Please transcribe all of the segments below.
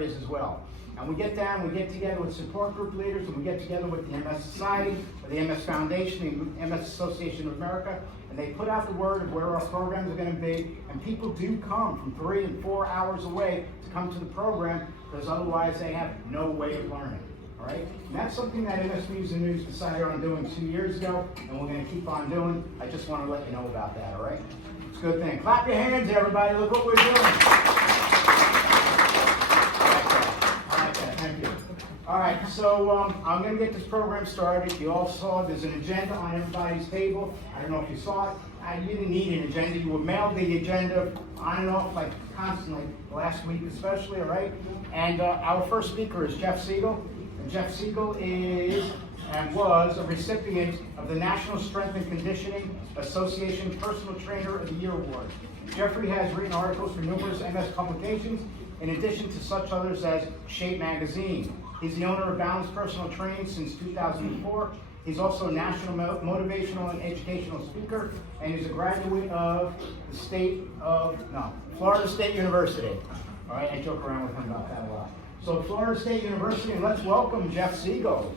areas as well. And we get down, we get together with support group leaders, and we get together with the MS Society, or the MS Foundation, the MS Association of America, and they put out the word of where our programs are going to be, and people do come from 3 and 4 hours away to come to the program, because otherwise they have no way of learning. All right? And that's something that MS News and News decided on doing 2 years ago, and we're going to keep on doing. I just want to let you know about that, all right? It's a good thing. Clap your hands, everybody. Look what we're doing. Thank you. All right, so I'm going to get this program started. You all saw there's an agenda on everybody's table. I don't know if you saw it. You didn't need an agenda. You were mailed the agenda on and off like constantly, last week especially, all right? And our first speaker is Jeff Segal. And Jeff Segal is and was a recipient of the National Strength and Conditioning Association Personal Trainer of the Year Award. Jeffrey has written articles for numerous MS publications, in addition to such others as Shape Magazine. He's the owner of Balanced Personal Training since 2004. He's also a national motivational and educational speaker, and he's a graduate of the Florida State University. All right, I joke around with him about that a lot. So Florida State University, and let's welcome Jeff Segal.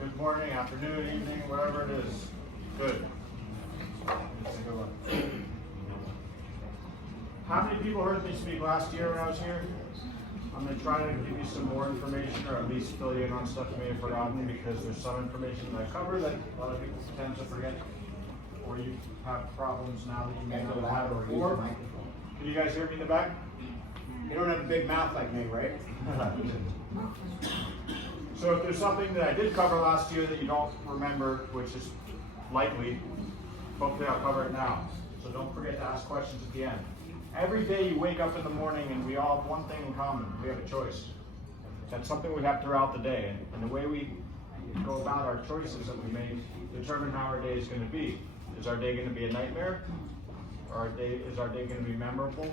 Good morning, afternoon, evening, whatever it is. Good. How many people heard me speak last year when I was here? I'm going to try to give you some more information, or at least fill you in on stuff you may have forgotten, because there's some information that I cover that a lot of people tend to forget, or you have problems now that you may not have had before. Can you guys hear me in the back? You don't have a big mouth like me, right? So if there's something that I did cover last year that you don't remember, which is likely, hopefully I'll cover it now. So don't forget to ask questions at the end. Every day you wake up in the morning and we all have one thing in common. We have a choice. That's something we have throughout the day. And the way we go about our choices that we make determine how our day is going to be. Is our day going to be a nightmare? Or is our day going to be memorable?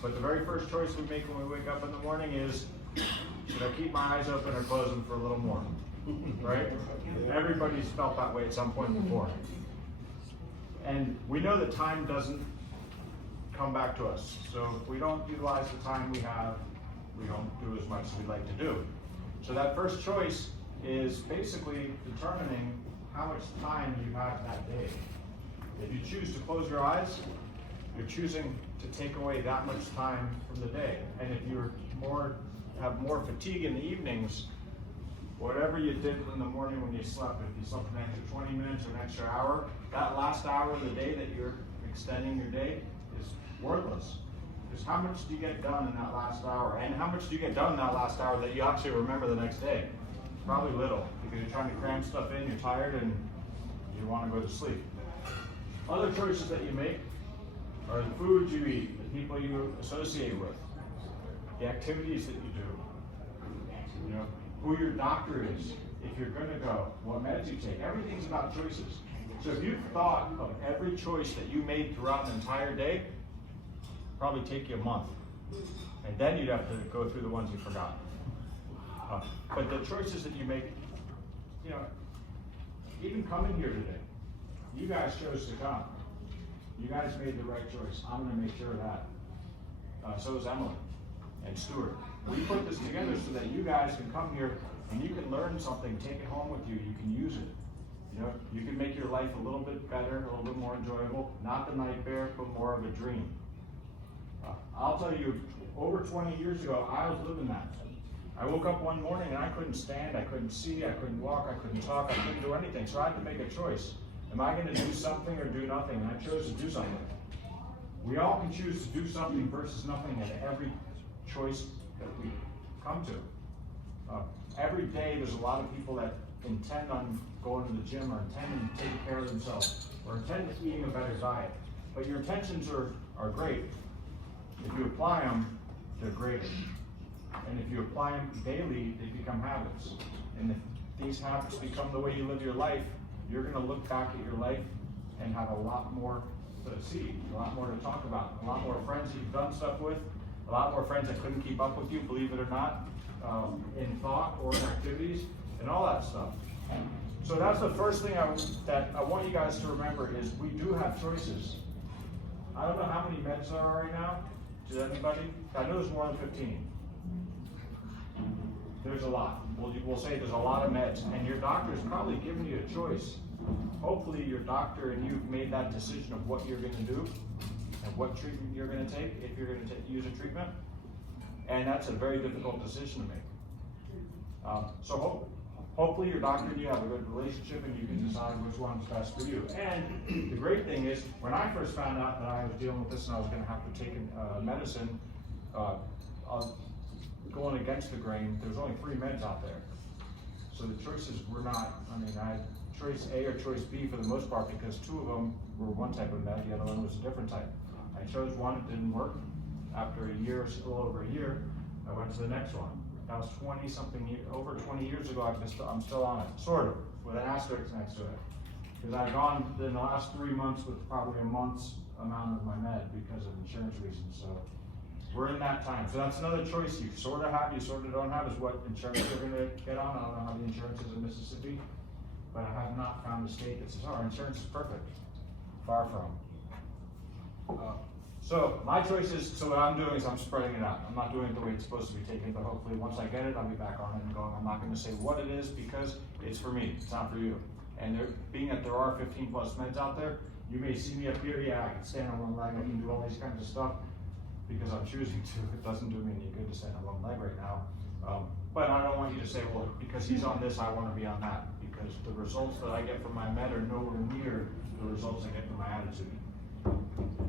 But the very first choice we make when we wake up in the morning is, should I keep my eyes open or close them for a little more? Right? Everybody's felt that way at some point before. And we know that time doesn't come back to us. So if we don't utilize the time we have, we don't do as much as we'd like to do. So that first choice is basically determining how much time you have that day. If you choose to close your eyes, you're choosing to take away that much time from the day. And if you're have more fatigue in the evenings, whatever you did in the morning when you slept, if you slept an extra 20 minutes or an extra hour, that last hour of the day that you're extending your day is worthless. Because how much do you get done in that last hour? And how much do you get done in that last hour that you actually remember the next day? Probably little, because you're trying to cram stuff in, you're tired, and you want to go to sleep. Other choices that you make are the foods you eat, the people you associate with, the activities that you do, who your doctor is, if you're going to go, what meds you take. Everything's about choices. So if you thought of every choice that you made throughout an entire day, probably take you a month. And then you'd have to go through the ones you forgot. But the choices that you make, even coming here today, you guys chose to come. You guys made the right choice. I'm going to make sure of that. So is Emily and Stuart. We put this together so that you guys can come here and you can learn something, take it home with you, you can use it. You can make your life a little bit better, a little bit more enjoyable, not the nightmare, but more of a dream. I'll tell you, over 20 years ago, I was living that. I woke up one morning and I couldn't stand, I couldn't see, I couldn't walk, I couldn't talk, I couldn't do anything. So I had to make a choice. Am I going to do something or do nothing? And I chose to do something. We all can choose to do something versus nothing at every choice that we come to. Every day there's a lot of people that intend on going to the gym or intend on taking care of themselves or intend on eating a better diet. But your intentions are great. If you apply them, they're greater. And if you apply them daily, they become habits. And if these habits become the way you live your life, you're going to look back at your life and have a lot more to see, a lot more to talk about, a lot more friends that you've done stuff with, a lot more friends that couldn't keep up with you, believe it or not, in thought or in activities, and all that stuff. So that's the first thing that I want you guys to remember is we do have choices. I don't know how many meds there are right now. Does anybody? I know there's more than 15. There's a lot. We'll say there's a lot of meds, and your doctor's probably giving you a choice. Hopefully your doctor and you've made that decision of what you're going to do and what treatment you're going to take if you're going to use a treatment. And that's a very difficult decision to make. So hopefully your doctor and you have a good relationship and you can decide which one's best for you. And the great thing is, when I first found out that I was dealing with this and I was going to have to take medicine, going against the grain, there's only 3 meds out there. So the choices were not, I had choice A or choice B for the most part because 2 of them were one type of med, the other one was a different type. I chose one, it didn't work. After a year, a little over a year, I went to the next one. That was 20-something years, over 20 years ago, I'm still on it, sort of, with an asterisk next to it. Because I've gone in the last 3 months with probably a month's amount of my med because of insurance reasons, so we're in that time. So that's another choice you sort of have, you sort of don't have, is what insurance you're gonna get on. I don't know how the insurance is in Mississippi, but I have not found a state that says, oh, our insurance is perfect. Far from. So my choice is, so what I'm doing is I'm spreading it out. I'm not doing it the way it's supposed to be taken, but hopefully once I get it, I'll be back on it and going. I'm not gonna say what it is because it's for me, it's not for you. And being that there are 15 plus meds out there, you may see me up here, yeah, I can stand on one leg, I can do all these kinds of stuff because I'm choosing to. It doesn't do me any good to stand on one leg right now. But I don't want you to say, well, because he's on this, I wanna be on that. Because the results that I get from my med are nowhere near the results I get from my attitude.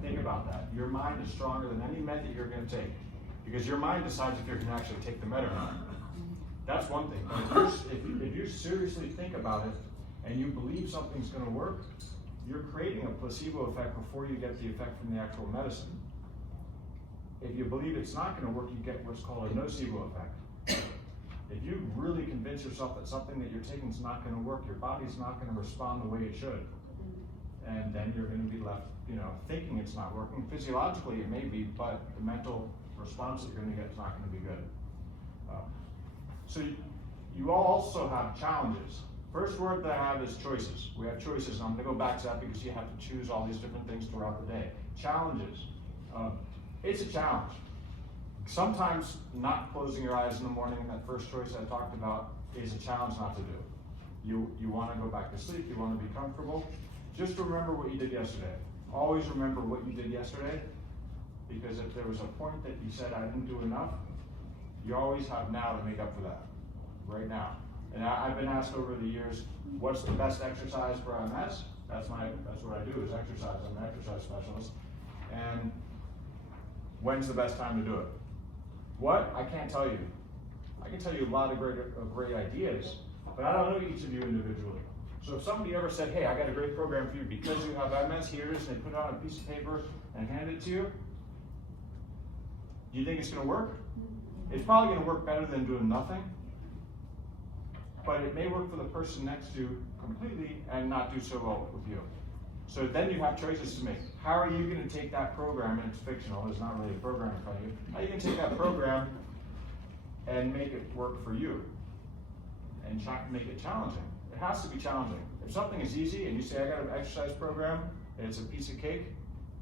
Think about that. Your mind is stronger than any med that you're going to take, because your mind decides if you can actually take the med or not. That's one thing. But if you seriously think about it and you believe something's going to work, you're creating a placebo effect before you get the effect from the actual medicine. If you believe it's not going to work, you get what's called a nocebo effect. If you really convince yourself that something that you're taking is not going to work, your body's not going to respond the way it should. And then you're going to be left, thinking it's not working. Physiologically, it may be, but the mental response that you're going to get is not going to be good. So you all also have challenges. First word that I have is choices. We have choices. I'm going to go back to that because you have to choose all these different things throughout the day. Challenges. It's a challenge. Sometimes not closing your eyes in the morning, that first choice I talked about, is a challenge not to do. You want to go back to sleep. You want to be comfortable. Just remember what you did yesterday. Always remember what you did yesterday, because if there was a point that you said I didn't do enough, you always have now to make up for that, right now. And I've been asked over the years, what's the best exercise for MS? That's what I do, is exercise. I'm an exercise specialist. And when's the best time to do it? What? I can't tell you. I can tell you a lot of great ideas, but I don't know each of you individually. So if somebody ever said, hey, I got a great program for you because you have MS, here it is, and they put it on a piece of paper and hand it to you, do you think it's going to work? It's probably going to work better than doing nothing, but it may work for the person next to you completely and not do so well with you. So then you have choices to make. How are you going to take that program, and it's fictional, there's not really a program in front of you, how are you going to take that program and make it work for you and make it challenging? It has to be challenging. If something is easy and you say, I got an exercise program and it's a piece of cake,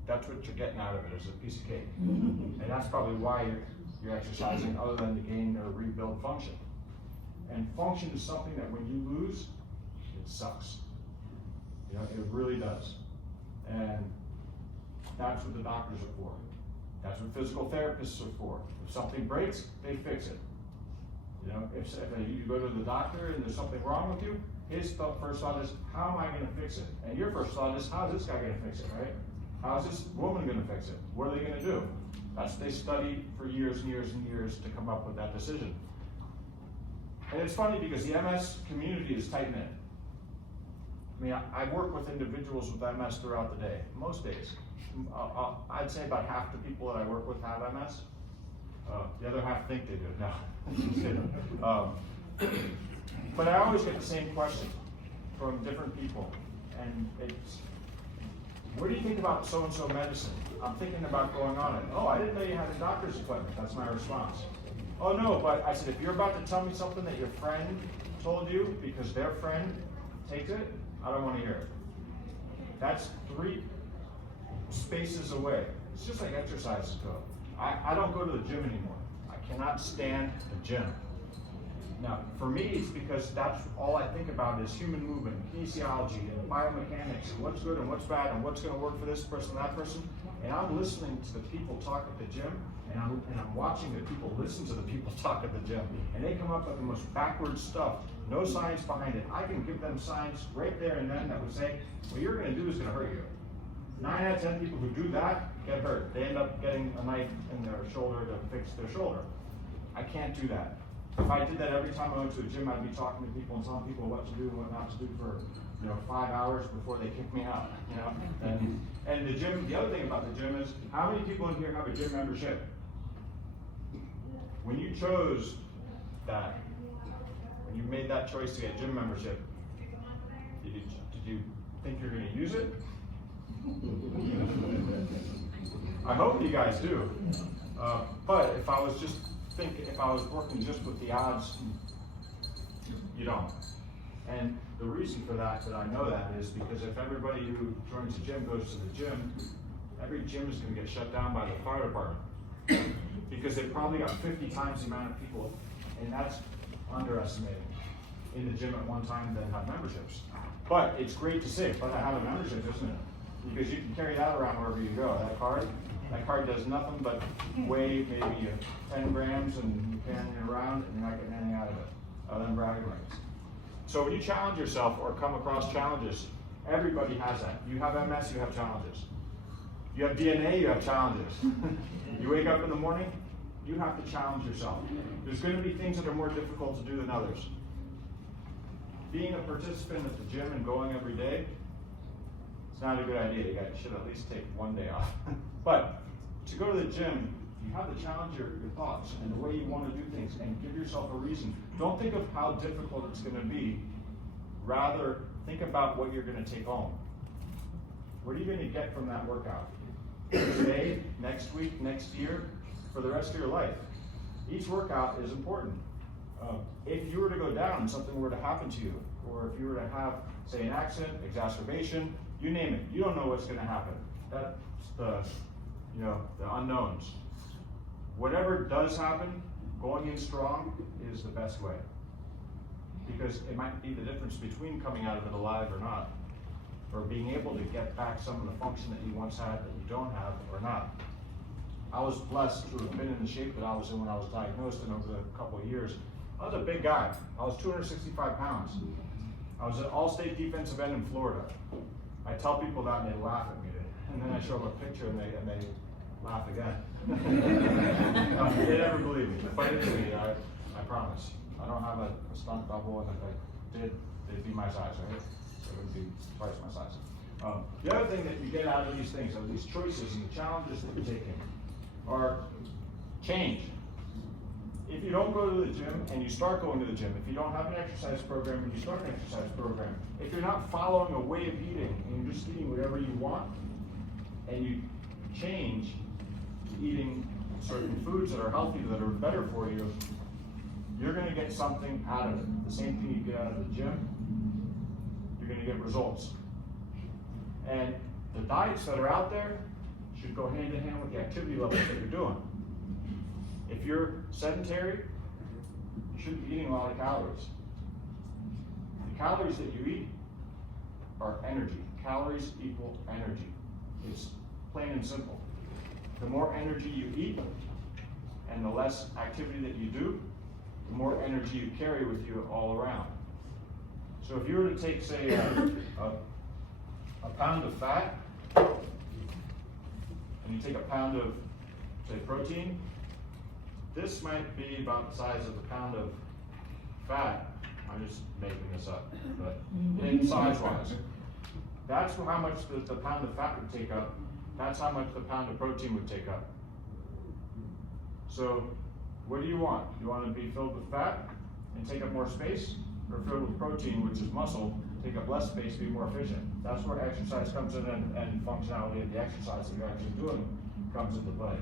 that's what you're getting out of it, is a piece of cake. And that's probably why you're exercising, other than to gain or rebuild function. And function is something that when you lose, it sucks. It really does. And that's what the doctors are for. That's what physical therapists are for. If something breaks, they fix it. If you go to the doctor and there's something wrong with you, his first thought is, how am I going to fix it? And your first thought is, how is this guy going to fix it, right? How is this woman going to fix it? What are they going to do? They studied for years and years and years to come up with that decision. And it's funny because the MS community is tight-knit. I work with individuals with MS throughout the day, most days. I'd say about half the people that I work with have MS. The other half think they do. No. But I always get the same question from different people, and it's, what do you think about so-and-so medicine? I'm thinking about going on it. Oh, I didn't know you had a doctor's appointment. That's my response. Oh no, but I said, if you're about to tell me something that your friend told you because their friend takes it, I don't want to hear it. That's 3 spaces away. It's just like exercises go. I don't go to the gym anymore. I cannot stand the gym. Now, for me, it's because that's all I think about is human movement, kinesiology, and biomechanics, and what's good and what's bad, and what's going to work for this person, that person. And I'm listening to the people talk at the gym, and I'm watching the people listen to the people talk at the gym. And they come up with the most backwards stuff, no science behind it. I can give them science right there and then that would say, what you're going to do is going to hurt you. 9 out of 10 people who do that get hurt. They end up getting a knife in their shoulder to fix their shoulder. I can't do that. If I did that every time I went to a gym, I'd be talking to people and telling people what to do and what not to do for 5 hours before they kick me out. And the gym. The other thing about the gym is, how many people in here have a gym membership? When you chose that, when you made that choice to get gym membership, did you think you're going to use it? I hope you guys do. But if I was working just with the odds, you don't. And the reason for that I know that is because if everybody who joins the gym goes to the gym, every gym is going to get shut down by the fire department. Because they probably got 50 times the amount of people, and that's underestimating, in the gym at one time that have memberships. But it's great to say, but I have a membership, isn't it? Because you can carry that around wherever you go. That card does nothing but weigh maybe 10 grams and you're carrying it around and you're not getting anything out of it, other than bragging rights. So when you challenge yourself or come across challenges, everybody has that. You have MS, you have challenges. You have DNA, you have challenges. You wake up in the morning, you have to challenge yourself. There's going to be things that are more difficult to do than others. Being a participant at the gym and going every day, it's not a good idea. You should at least take one day off. But to go to the gym, you have to challenge your thoughts and the way you want to do things and give yourself a reason. Don't think of how difficult it's going to be. Rather, think about what you're going to take home. What are you going to get from that workout? Today, next week, next year, for the rest of your life. Each workout is important. If you were to go down and something were to happen to you, or if you were to have, say, an accident, exacerbation, you name it, you don't know what's going to happen. That's the unknowns. Whatever does happen, going in strong is the best way. Because it might be the difference between coming out of it alive or not, or being able to get back some of the function that you once had that you don't have or not. I was blessed to have been in the shape that I was in when I was diagnosed, and over a couple of years, I was a big guy. I was 265 pounds. I was an all-state defensive end in Florida. I tell people that and they laugh at me, and then I show them a picture and they laugh again. They never believe me. If I didn't believe me, I promise. I don't have a stunt double, and if I did, they'd be my size, right? It would be twice my size. The other thing that you get out of these things, of these choices and the challenges that you're taking, are change. If you don't go to the gym and you start going to the gym, if you don't have an exercise program and you start an exercise program, if you're not following a way of eating and you're just eating whatever you want, and you change to eating certain foods that are healthy, that are better for you, you're going to get something out of it. The same thing you get out of the gym, you're going to get results. And the diets that are out there should go hand in hand with the activity levels that you're doing. If you're sedentary, you shouldn't be eating a lot of calories. The calories that you eat are energy. Calories equal energy. It's plain and simple. The more energy you eat and the less activity that you do, the more energy you carry with you all around. So if you were to take, say, a pound of fat, and you take a pound of, say, protein, this might be about the size of a pound of fat. I'm just making this up, but in size-wise. That's how much the pound of fat would take up. That's how much the pound of protein would take up. So, what do you want? You want to be filled with fat and take up more space, or filled with protein, which is muscle, take up less space, be more efficient? That's where exercise comes in, and functionality of the exercise that you're actually doing comes into play.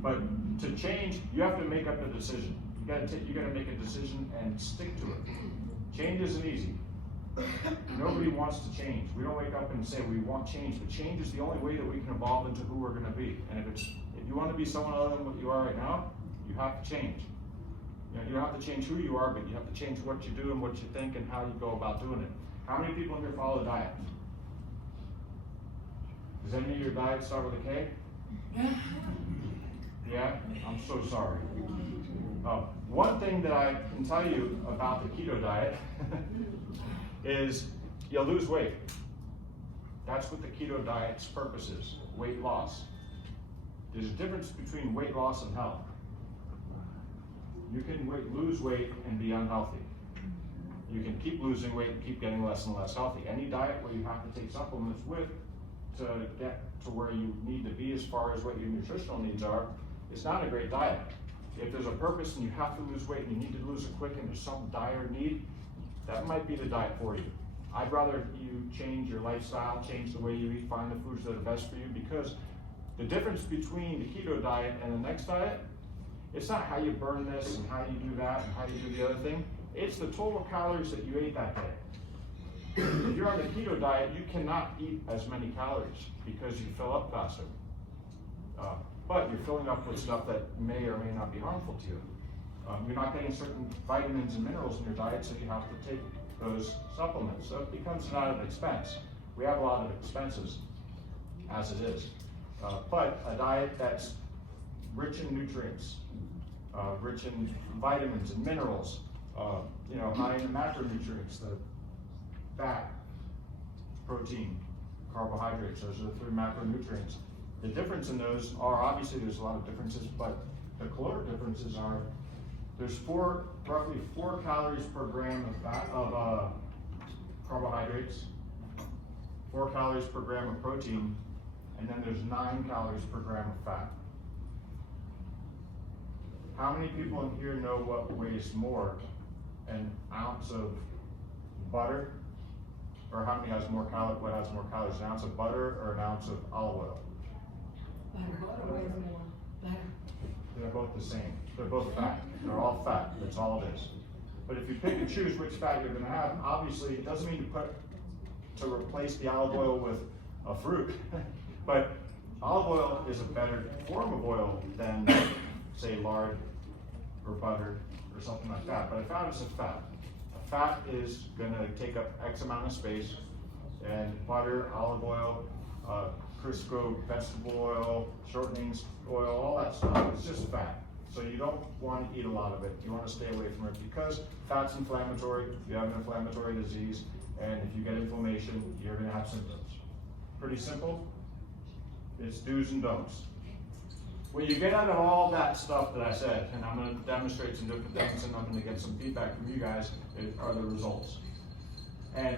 But to change, you have to make up a decision. You got to make a decision and stick to it. Change isn't easy. Nobody wants to change. We don't wake up and say we want change, but change is the only way that we can evolve into who we're going to be. And if you want to be someone other than what you are right now, you have to change. You know, you don't have to change who you are, but you have to change what you do and what you think and how you go about doing it. How many people in here follow a diet? Does any of your diets start with a K? Yeah? I'm so sorry. One thing that I can tell you about the keto diet is you'll lose weight. That's what the keto diet's purpose is, weight loss. There's a difference between weight loss and health. You can lose weight and be unhealthy. You can keep losing weight and keep getting less and less healthy. Any diet where you have to take supplements with to get to where you need to be as far as what your nutritional needs are, is not a great diet. If there's a purpose and you have to lose weight and you need to lose it quick and there's some dire need, that might be the diet for you. I'd rather you change your lifestyle, change the way you eat, find the foods that are best for you, because the difference between the keto diet and the next diet, it's not how you burn this and how you do that and how you do the other thing. It's the total calories that you ate that day. If you're on the keto diet, you cannot eat as many calories because you fill up faster. But you're filling up with stuff that may or may not be harmful to you. You're not getting certain vitamins and minerals in your diet, so you have to take those supplements. So it becomes an added expense. We have a lot of expenses as it is. But a diet that's rich in nutrients, rich in vitamins and minerals, high in the macronutrients, the fat, protein, carbohydrates, those are the 3 macronutrients. The difference in those are, obviously there's a lot of differences, but the caloric differences are, there's roughly 4 calories per gram of fat, of carbohydrates, 4 calories per gram of protein, and then there's 9 calories per gram of fat. How many people in here know what weighs more, an ounce of butter, or how many has more calories? What has more calories, an ounce of butter or an ounce of olive oil? Butter. They're both the same. They're both fat. They're all fat. That's all it is. But if you pick and choose which fat you're going to have, obviously it doesn't mean to replace the olive oil with a fruit. But olive oil is a better form of oil than, say, lard or butter or something like that. But a fat is a fat. A fat is going to take up X amount of space, and butter, olive oil, Crisco, vegetable oil, shortenings oil, all that stuff, it's just fat. So you don't want to eat a lot of it. You want to stay away from it because fat's inflammatory, you have an inflammatory disease, and if you get inflammation, you're going to have symptoms. Pretty simple. It's do's and don'ts. What you get out of all that stuff that I said, and I'm going to demonstrate some different things and I'm going to get some feedback from you guys, are the results. And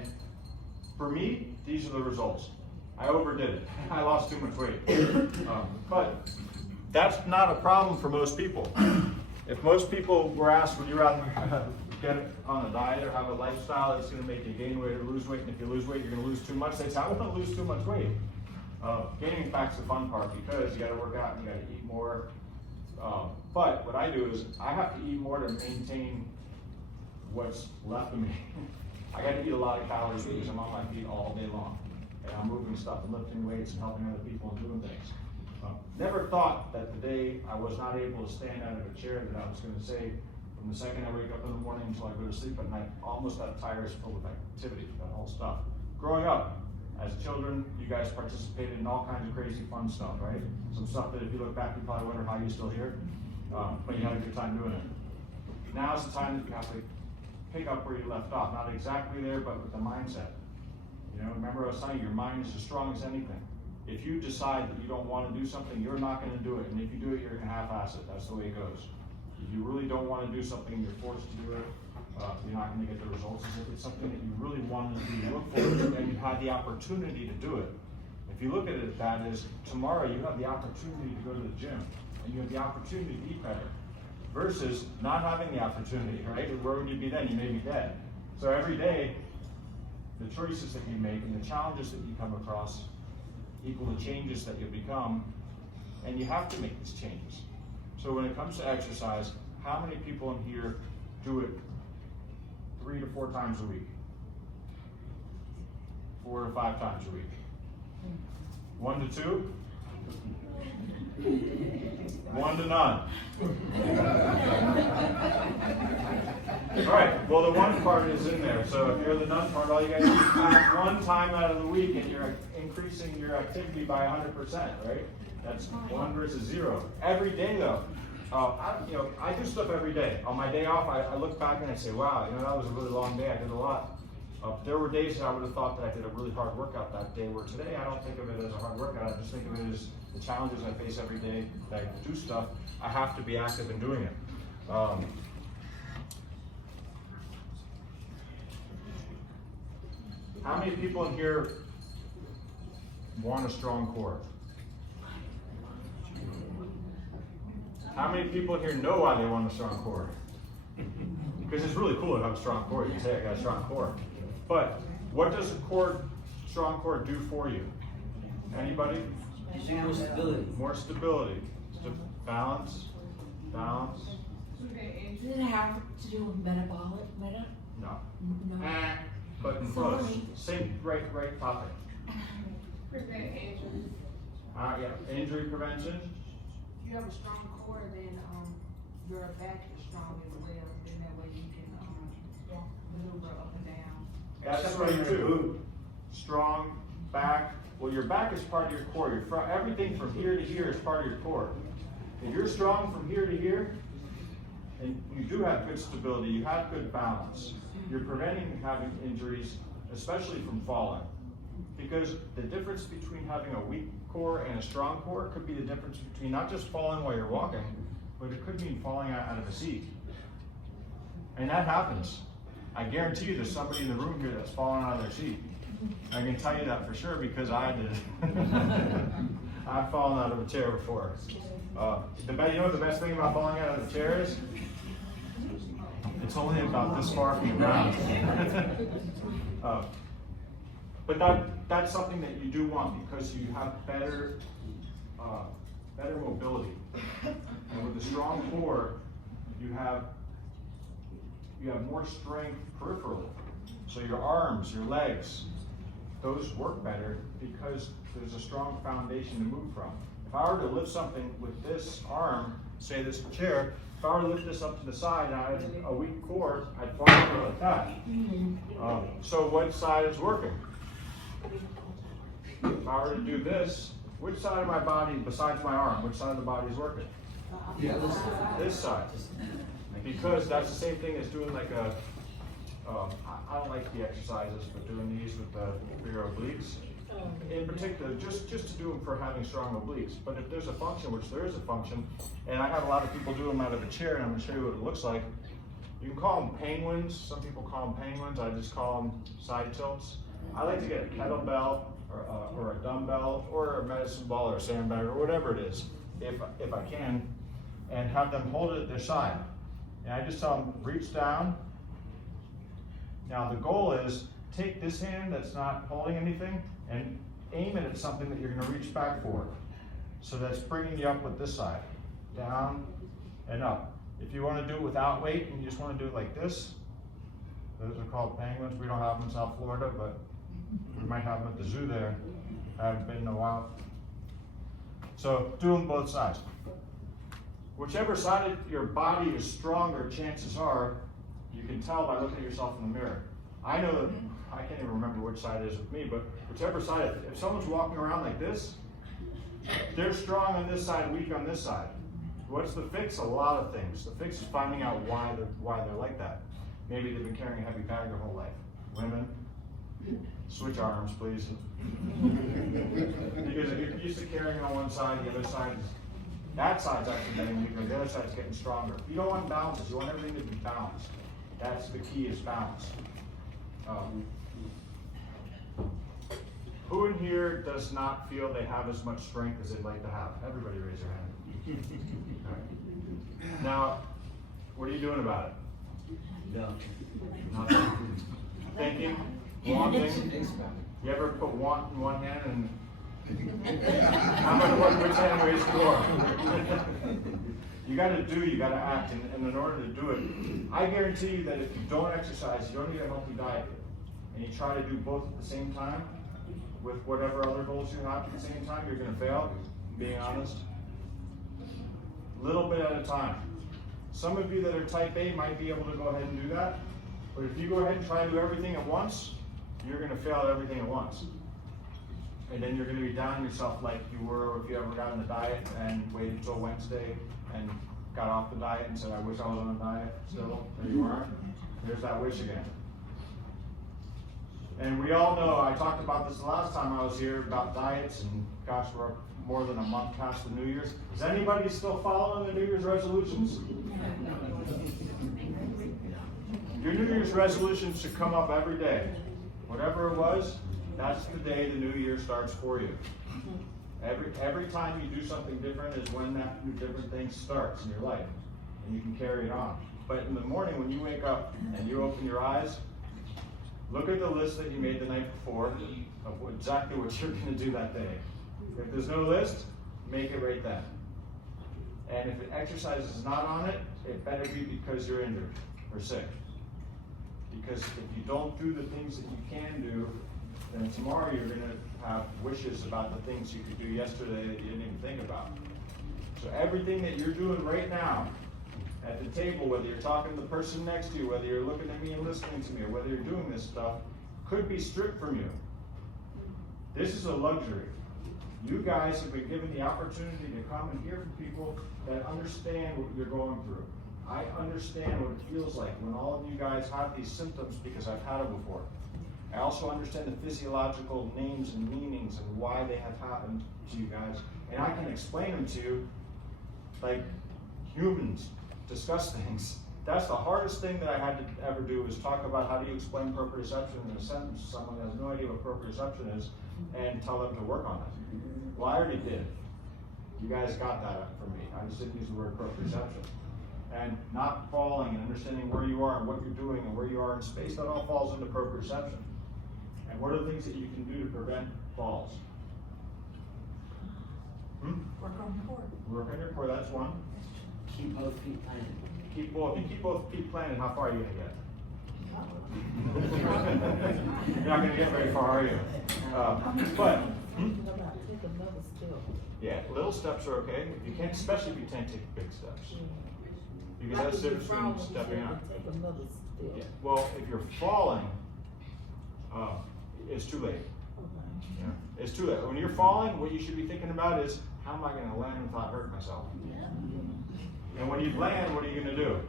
for me, these are the results. I overdid it. I lost too much weight. But that's not a problem for most people. If most people were asked, would you rather get on a diet or have a lifestyle that's going to make you gain weight or lose weight, and if you lose weight, you're going to lose too much, they'd say, I want to lose too much weight. Gaining fat's the fun part because you got to work out and you got to eat more. But what I do is I have to eat more to maintain what's left of me. I got to eat a lot of calories because I'm on my feet all day long. And I'm moving stuff and lifting weights and helping other people and doing things. Never thought that the day I was not able to stand out of a chair that I was going to say, from the second I wake up in the morning until I go to sleep at night, almost that tire is full of activity, that whole stuff. Growing up, as children, you guys participated in all kinds of crazy fun stuff, right? Some stuff that if you look back, you probably wonder how you're still here, but you had a good time doing it. Now is the time that you have to pick up where you left off, not exactly there, but with the mindset. You know, remember I was telling you, your mind is as strong as anything. If you decide that you don't want to do something, you're not going to do it. And if you do it, you're going to half-ass it. That's the way it goes. If you really don't want to do something and you're forced to do it, you're not going to get the results. As if it's something that you really want to do, you look forward to, and you had the opportunity to do it. If you look at it, that is, tomorrow you have the opportunity to go to the gym, and you have the opportunity to eat better, versus not having the opportunity, right? Where would you be then? You may be dead. So every day, the choices that you make and the challenges that you come across equal the changes that you become, and you have to make these changes. So when it comes to exercise, how many people in here do it 3 to 4 times a week? 4 to 5 times a week. 1 to 2? 1 to none. All right, well, the one part is in there. So if you're the none part, all you got to do is act 1 time out of the week and you're increasing your activity by 100%, right? That's 1 versus 0. Every day though, I do stuff every day. On my day off, I look back and I say, wow, that was a really long day. I did a lot. There were days that I would have thought that I did a really hard workout that day, where today I don't think of it as a hard workout. I just think of it as the challenges I face every day that I do stuff. I have to be active in doing it. How many people in here want a strong core? How many people here know why they want a strong core? Because it's really cool to have a strong core. You can say, I got a strong core. But what does a strong core do for you? Anybody? More stability. More stability. Balance. Balance. Does it have to do with metabolic? No. No. But close. Same right topic. Prevent injuries. Yeah. Injury prevention. If you have a strong core, then your back is strong as well. Then that way you can maneuver up and down. That's right too. Strong back. Well, your back is part of your core. Everything from here to here is part of your core. If you're strong from here to here, and you do have good stability, you have good balance, you're preventing having injuries, especially from falling. Because the difference between having a weak core and a strong core could be the difference between not just falling while you're walking, but it could mean falling out of a seat. And that happens. I guarantee you there's somebody in the room here that's fallen out of their seat. I can tell you that for sure because I did. I've fallen out of a chair before. You know what the best thing about falling out of the chair is? It's only about this far from the ground. But that's something that you do want because you have better mobility. And with a strong core, you have more strength peripherally. So your arms, your legs, those work better because there's a strong foundation to move from. If I were to lift something with this arm, say this chair, if I were to lift this up to the side and I had a weak core, I'd fall over like that. So what side is working? If I were to do this, which side of my body, besides my arm, which side of the body is working? Yeah, This side. Because that's the same thing as doing like I don't like the exercises, but doing these for your obliques. In particular, just to do them for having strong obliques. But if there's a function, which there is a function, and I have a lot of people do them out of a chair, and I'm going to show you what it looks like. You can call them penguins. Some people call them penguins. I just call them side tilts. I like to get a kettlebell or a dumbbell or a medicine ball or a sandbag or whatever it is, if I can, and have them hold it at their side. And I just tell them, reach down. Now the goal is, take this hand that's not holding anything and aim it at something that you're going to reach back for. So that's bringing you up with this side, down and up. If you want to do it without weight and you just want to do it like this, those are called penguins. We don't have them in South Florida, but we might have them at the zoo there. I haven't been in a while. So do them both sides. Whichever side of your body is stronger, chances are, you can tell by looking at yourself in the mirror. I know that, I can't even remember which side it is with me, but whichever side, if someone's walking around like this, they're strong on this side, weak on this side. What's the fix? A lot of things. The fix is finding out why they're like that. Maybe they've been carrying a heavy bag their whole life. Women, switch arms, please. Because if you're used to carrying on one side, the other side, that side's actually getting weaker, the other side's getting stronger. You don't want balances, you want everything to be balanced. That's the key, is balance. Who in here does not feel they have as much strength as they'd like to have? Everybody raise their hand. Right. Now, what are you doing about it? No. Nothing. Thinking, wanting. You ever put want in one hand and I'm going to put which hand weighs more? You got to do, you got to act, and in order to do it, I guarantee you that if you don't exercise, you don't eat a healthy diet, and you try to do both at the same time, with whatever other goals you have at the same time, you're gonna fail, being honest. Little bit at a time. Some of you that are type A might be able to go ahead and do that, but if you go ahead and try to do everything at once, you're gonna fail at everything at once. And then you're gonna be down yourself like you were if you ever got on the diet and waited until Wednesday and got off the diet and said, I wish I was on a diet still, there you are. There's that wish again. And we all know, I talked about this the last time I was here about diets, and gosh, we're more than a month past the New Year's. Is anybody still following the New Year's resolutions? Your New Year's resolutions should come up every day. Whatever it was, that's the day the New Year starts for you. Every time you do something different is when that different thing starts in your life, and you can carry it on. But in the morning when you wake up and you open your eyes, look at the list that you made the night before of exactly what you're going to do that day. If there's no list, make it right then. And if exercise is not on it, it better be because you're injured or sick. Because if you don't do the things that you can do, then tomorrow you're going to have wishes about the things you could do yesterday that you didn't even think about. So everything that you're doing right now at the table, whether you're talking to the person next to you, whether you're looking at me and listening to me, or whether you're doing this stuff, could be stripped from you. This is a luxury. You guys have been given the opportunity to come and hear from people that understand what you're going through. I understand what it feels like when all of you guys have these symptoms because I've had them before. I also understand the physiological names and meanings and why they have happened to you guys. And I can explain them to you like humans discuss things. That's the hardest thing that I had to ever do, is talk about how do you explain proprioception in a sentence to someone who has no idea what proprioception is and tell them to work on it. Well, I already did. You guys got that from me. I just didn't use the word proprioception. And not falling and understanding where you are and what you're doing and where you are in space, that all falls into proprioception. And what are the things that you can do to prevent falls? Work on the core. Work on your core, that's one. Keep both feet planted. If you keep both feet planted, how far are you going to get? You're not going to get very far, are you? But yeah, little steps are okay. You can't, especially if you can't take big steps. Because that's the difference between stepping out. Yeah. Well, if you're falling, it's too late. Yeah. It's too late. When you're falling, what you should be thinking about is, how am I going to land without hurting myself? And when you land, what are you going to do?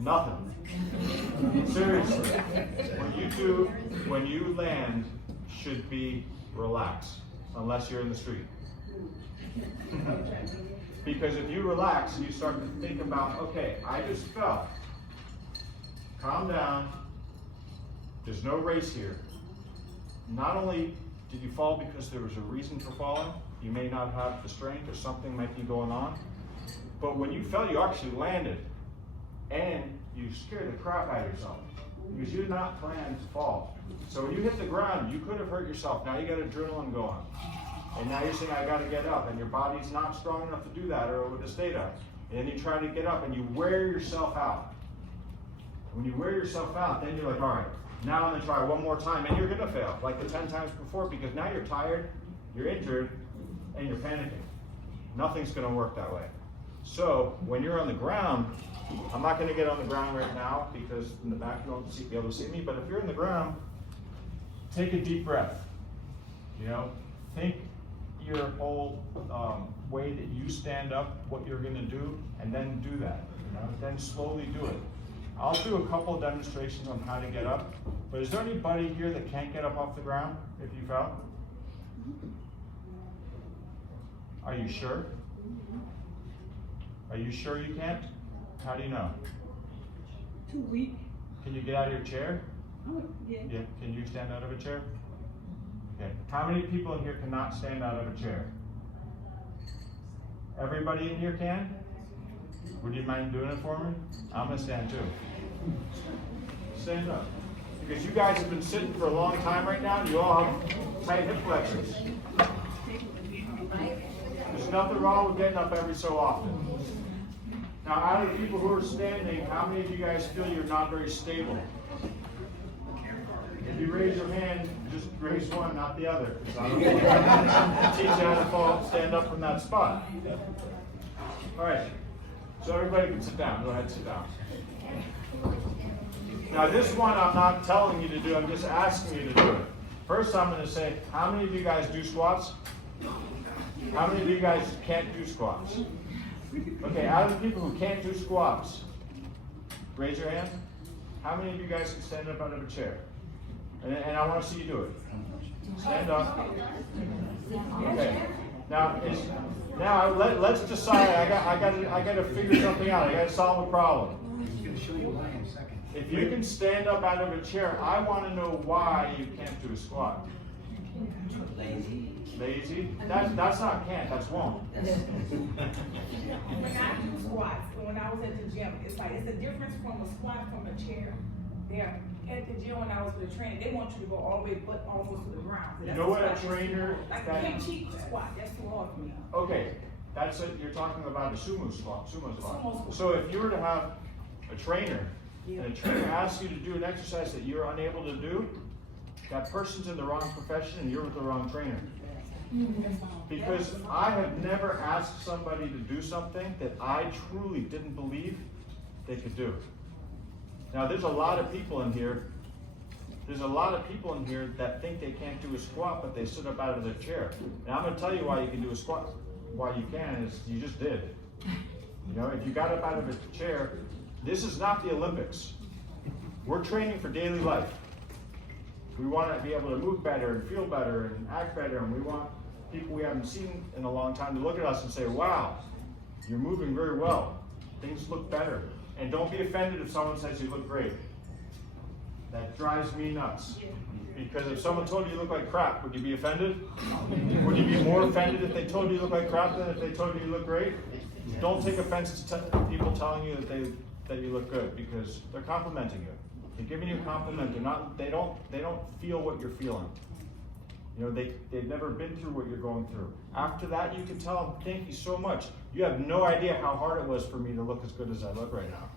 Nothing. Seriously. When you land, should be relax, unless you're in the street. Because if you relax and you start to think about, okay, I just fell. Calm down. There's no race here. Not only did you fall because there was a reason for falling, you may not have the strength or something might be going on, but when you fell, you actually landed and you scared the crap out of yourself because you did not plan to fall. So when you hit the ground, you could have hurt yourself. Now you got adrenaline going. And now you're saying, I got to get up, and your body's not strong enough to do that or with a stay down. And then you try to get up and you wear yourself out. When you wear yourself out, then you're like, all right, now I'm going to try one more time, and you're going to fail, like the 10 times before, because now you're tired, you're injured, and you're panicking. Nothing's going to work that way. So when you're on the ground, I'm not going to get on the ground right now because in the back you won't be able to see me, but if you're in the ground, take a deep breath. You know, think your whole way that you stand up, what you're going to do, and then do that. You know, then slowly do it. I'll do a couple of demonstrations on how to get up, but is there anybody here that can't get up off the ground if you fell? Are you sure? Are you sure you can't? How do you know? Too weak. Can you get out of your chair? Oh, yeah. Yeah. Can you stand out of a chair? Okay. How many people in here cannot stand out of a chair? Everybody in here can? Would you mind doing it for me? I'm gonna stand too. Stand up. Because you guys have been sitting for a long time right now and you all have tight hip flexors. There's nothing wrong with getting up every so often. Now, out of the people who are standing, how many of you guys feel you're not very stable? If you raise your hand, just raise one, not the other. 'Cause I don't teach you how to stand up from that spot. All right, so everybody can sit down. Go ahead, sit down. Now this one I'm not telling you to do, I'm just asking you to do it. First I'm going to say, how many of you guys do squats? How many of you guys can't do squats? Okay, out of the people who can't do squats, raise your hand. How many of you guys can stand up out of a chair? And I want to see you do it. Stand up. Okay. Now let's decide. I got to figure something out. I got to solve a problem. He's going to show you why in a second. If you can stand up out of a chair, I want to know why you can't do a squat. Lazy. Lazy? That's not can't, that's won't. When I do squats, when I was at the gym, it's a difference from a squat from a chair. There, at the gym when I was with a trainer, they want you to go all the way but almost to the ground. So You know what a trainer? Like you can't cheat the squat, that's too hard for me. Okay, that's it. You're talking about a sumo squat. Sumo squat. So if you were to have a trainer, and a trainer asks you to do an exercise that you're unable to do, that person's in the wrong profession and you're with the wrong trainer. Because I have never asked somebody to do something that I truly didn't believe they could do. Now there's a lot of people in here that think they can't do a squat, but they sit up out of their chair. Now I'm going to tell you why you can do a squat. Why you can is you just did. You know, if you got up out of a chair, this is not the Olympics. We're training for daily life. We want to be able to move better and feel better and act better, and we want people we haven't seen in a long time to look at us and say, wow, you're moving very well. Things look better. And don't be offended if someone says you look great. That drives me nuts. Because if someone told you you look like crap, would you be offended? Would you be more offended if they told you you look like crap than if they told you you look great? Don't take offense to people telling you that you look good, because they're complimenting you. They're giving you a compliment. They don't feel what you're feeling. You know, they've never been through what you're going through. After that, you can tell them, thank you so much. You have no idea how hard it was for me to look as good as I look right now.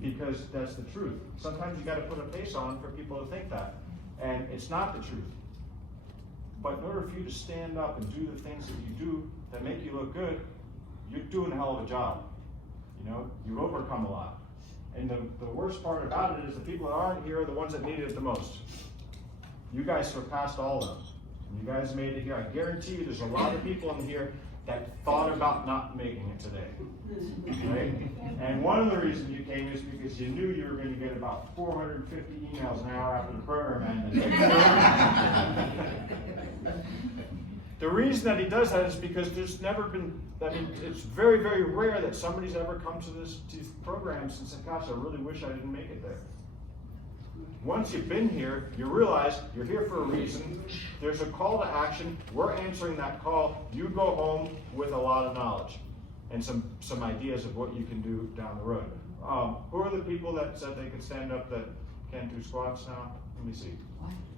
Because that's the truth. Sometimes you got to put a face on for people to think that. And it's not the truth. But in order for you to stand up and do the things that you do that make you look good, you're doing a hell of a job. You know, you've overcome a lot. And the worst part about it is the people that aren't here are the ones that need it the most. You guys surpassed all of them. You guys made it here. I guarantee you there's a lot of people in here that thought about not making it today. Right? And one of the reasons you came is because you knew you were going to get about 450 emails an hour after the program ended. The reason that he does that is because there's never been, it's very, very rare that somebody's ever come to these programs and said, gosh, I really wish I didn't make it there. Once you've been here, you realize you're here for a reason. There's a call to action. We're answering that call. You go home with a lot of knowledge and some ideas of what you can do down the road. Who are the people that said they could stand up that can't do squats now? Let me see.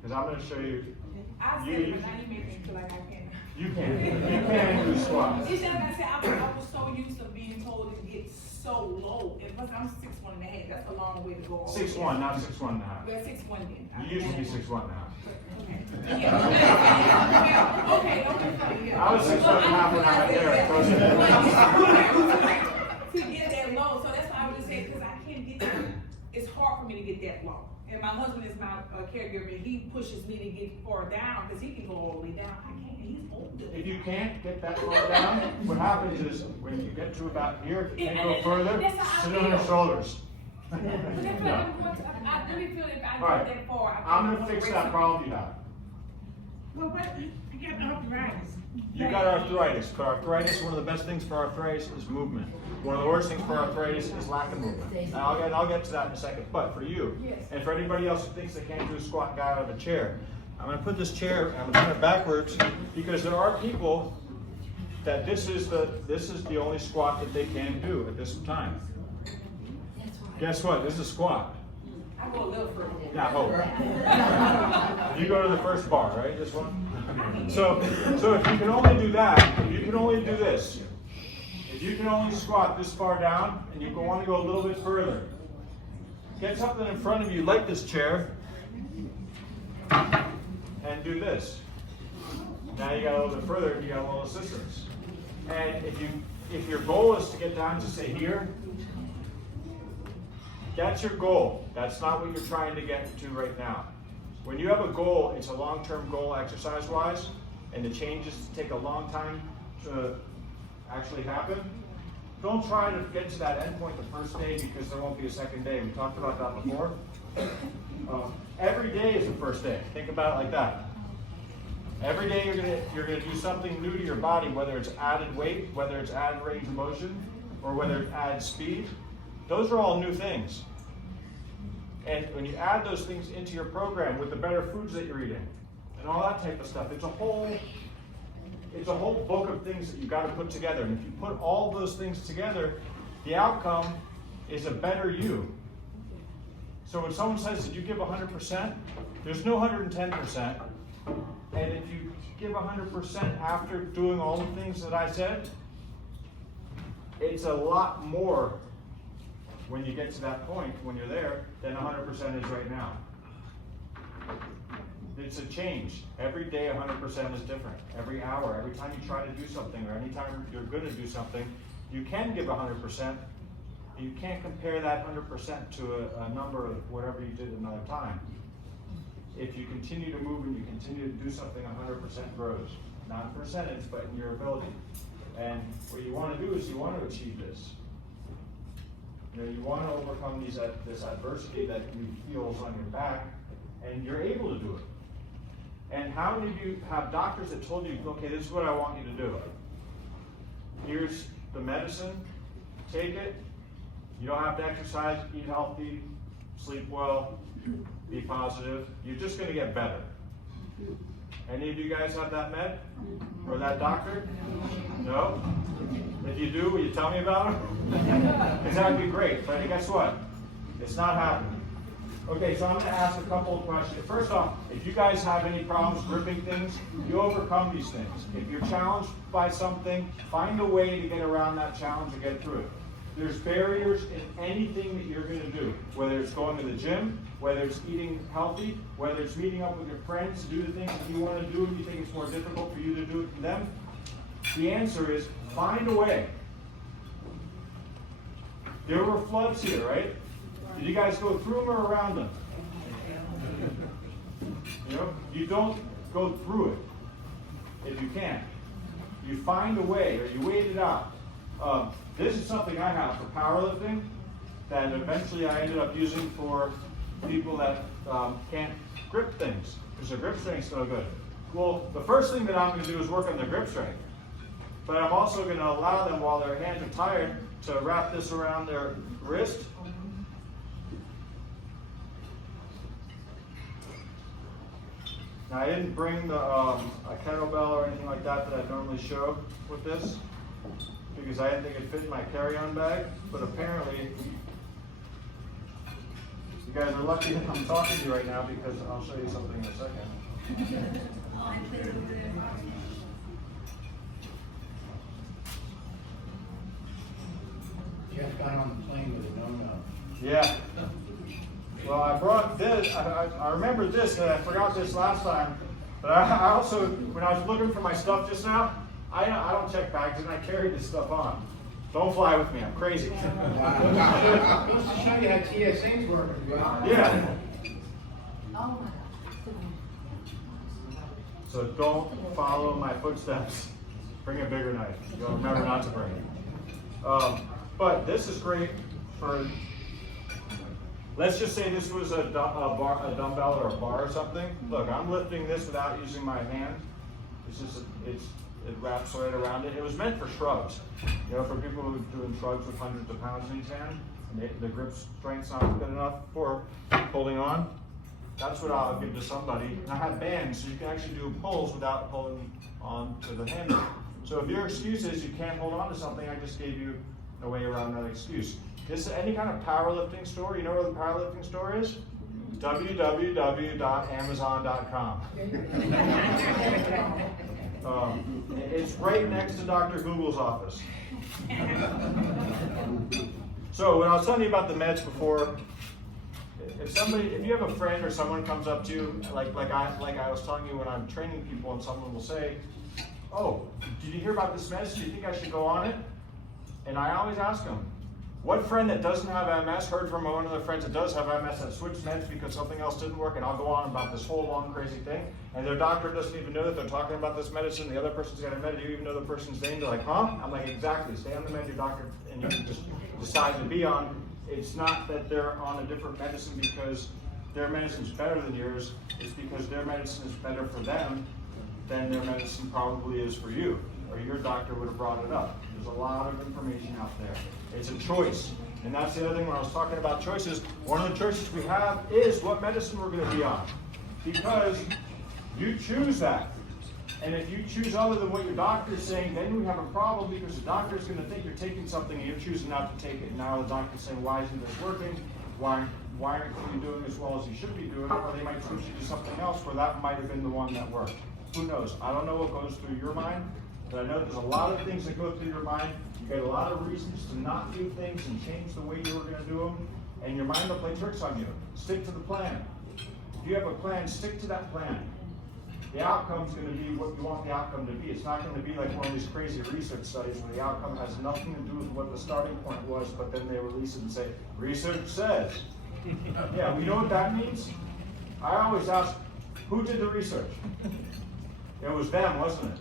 Because I'm going to show you. I said it, but now you make me feel like I can. You can do squats. It's just like I said, I was so used to being told to get so low. And plus, I'm 6'1.5". That's a long way to go. 6'1", not 6'1.5". Well, 6'1" then. You used to be 6'1.5". Okay. Yeah. Okay, yeah. I was 6'1.5" when I got there. To get that low, so that's why I would just say, because I can't get that. It's hard for me to get that low. And my husband is my caregiver, and he pushes me to get far down because he can go all the way down. I can't, and he's older. If you can't get that far down, what happens is when you get to about here, if you can't go further, sit on your shoulders. But that's what I'm going to, I really feel if I All right. get that far, I'm going to fix that problem you have. Well, what, you got arthritis. You got arthritis. But arthritis, one of the best things for arthritis is movement. One of the worst things for arthritis is lack of movement. And I'll get to that in a second. But for you, and for anybody else who thinks they can't do a squat guy out of a chair, I'm going to put this chair, I'm going to turn it backwards, because there are people that this is the only squat that they can do at this time. Guess what? This is a squat. I go a little further. Yeah, hold. You go to the first bar, right? This one? So if you can only do that, if you can only do this, if you can only squat this far down, and you want to go a little bit further, get something in front of you like this chair, and do this. Now you got a little bit further, you got a little assistance. And if your goal is to get down to say here, that's your goal. That's not what you're trying to get to right now. When you have a goal, it's a long-term goal exercise-wise, and the changes take a long time to actually happen. Don't try to get to that end point the first day because there won't be a second day. We talked about that before. Every day is the first day. Think about it like that. Every day you're gonna do something new to your body, whether it's added weight, whether it's added range of motion, or whether it's added speed. Those are all new things. And when you add those things into your program with the better foods that you're eating and all that type of stuff, it's a whole book of things that you've got to put together. And if you put all those things together, the outcome is a better you. So when someone says, did you give 100%? There's no 110%. And if you give 100% after doing all the things that I said, it's a lot more when you get to that point, when you're there, than 100% is right now. It's a change. Every day 100% is different. Every hour, every time you try to do something, or any time you're going to do something, you can give 100%. You can't compare that 100% to a number of whatever you did another time. If you continue to move and you continue to do something, 100% grows. Not in percentage, but in your ability. And what you want to do is you want to achieve this. You know, you want to overcome this adversity that you feel is on your back, and you're able to do it. And how many of you have doctors that told you, okay, this is what I want you to do. Here's the medicine, take it. You don't have to exercise, eat healthy, sleep well, be positive. You're just going to get better. Any of you guys have that med? Or that doctor? No? If you do, will you tell me about it? Because that would be great. But guess what? It's not happening. Okay, so I'm going to ask a couple of questions. First off, if you guys have any problems gripping things, you overcome these things. If you're challenged by something, find a way to get around that challenge and get through it. There's barriers in anything that you're going to do, whether it's going to the gym, whether it's eating healthy, whether it's meeting up with your friends to do the things that you want to do and you think it's more difficult for you to do it than them. The answer is find a way. There were floods here, right? Did you guys go through them or around them? You know, you don't go through it if you can. You find a way, or you wait it out. This is something I have for powerlifting that eventually I ended up using for people that can't grip things because their grip strength's no good. Well, the first thing that I'm going to do is work on their grip strength. But I'm also going to allow them, while their hands are tired, to wrap this around their wrist. Now, I didn't bring a kettlebell or anything like that I normally show with this, because I didn't think it fit in my carry-on bag, but apparently, you guys are lucky that I'm talking to you right now, because I'll show you something in a second. Jeff got on the plane with a donut. Yeah. Well, I brought this, I remember this, and I forgot this last time, but I also, when I was looking for my stuff just now, I don't check bags, and I carry this stuff on. Don't fly with me, I'm crazy. Wow. Goes to show you how TSA's working. Yeah. Oh my God. So don't follow my footsteps. Bring a bigger knife. You'll remember not to bring it. But this is great for, let's just say this was a dumbbell or a bar or something. Look, I'm lifting this without using my hand. It's just, it wraps right around it. It was meant for shrugs. You know, for people who are doing shrugs with hundreds of pounds in each hand, and the grip strength's not good enough for holding on. That's what I'll give to somebody. And I have bands, so you can actually do pulls without holding on to the handle. So if your excuse is you can't hold on to something, I just gave you a way around that excuse. This is any kind of powerlifting store. You know where the powerlifting store is? www.amazon.com. It's right next to Dr. Google's office. So when I was telling you about the meds before, if you have a friend or someone comes up to you, like I was telling you when I'm training people, and someone will say, "Oh, did you hear about this medicine? Do you think I should go on it?" And I always ask them, what friend that doesn't have MS heard from one of their friends that does have MS that switched meds because something else didn't work, and I'll go on about this whole long crazy thing, and their doctor doesn't even know that they're talking about this medicine, the other person's got a med, you even know the person's name, they're like, huh? I'm like, exactly, stay on the med your doctor, and you can just decide to be on. It's not that they're on a different medicine because their medicine's better than yours, it's because their medicine is better for them than their medicine probably is for you, or your doctor would have brought it up. There's a lot of information out there. It's a choice. And that's the other thing when I was talking about choices, one of the choices we have is what medicine we're going to be on. Because you choose that. And if you choose other than what your doctor is saying, then we have a problem because the doctor is going to think you're taking something and you're choosing not to take it. Now the doctor's saying, why isn't this working? Why aren't you doing as well as you should be doing? Or they might switch you to something else where that might have been the one that worked. Who knows? I don't know what goes through your mind, but I know there's a lot of things that go through your mind. You get a lot of reasons to not do things and change the way you were going to do them, and your mind will play tricks on you. Stick to the plan. If you have a plan, stick to that plan. The outcome is going to be what you want the outcome to be. It's not going to be like one of these crazy research studies where the outcome has nothing to do with what the starting point was, but then they release it and say, research says. Yeah, we know what that means? I always ask, who did the research? It was them, wasn't it?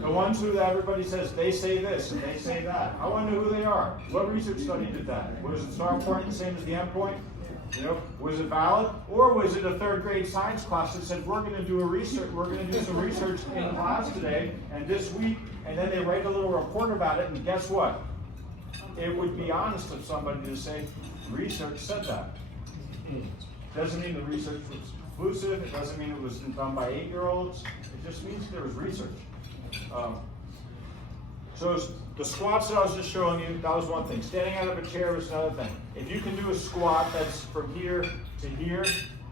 The ones who everybody says they say this and they say that. I want to know who they are. What research study did that? Was the start point the same as the end point? You know, was it valid? Or was it a third grade science class that said, we're going to do some research in class today and this week, and then they write a little report about it, and guess what? It would be honest of somebody to say, research said that. Doesn't mean the research was exclusive. It doesn't mean it was done by 8-year-olds. It just means there was research. So the squats that I was just showing you, that was one thing. Standing out of a chair was another thing. If you can do a squat that's from here to here,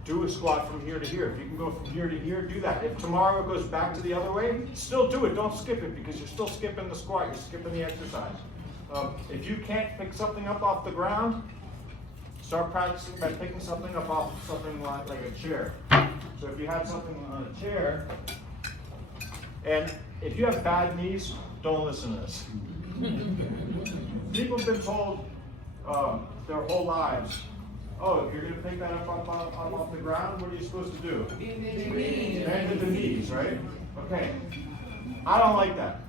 do a squat from here to here. If you can go from here to here, do that. If tomorrow it goes back to the other way, still do it. Don't skip it because you're still skipping the squat. You're skipping the exercise. If you can't pick something up off the ground, start practicing by picking something up off something like a chair. So if you have something on a chair, and if you have bad knees, don't listen to this. People have been told their whole lives, oh, if you're going to pick that up off the ground, what are you supposed to do? Bend at the knees, right? Okay. I don't like that.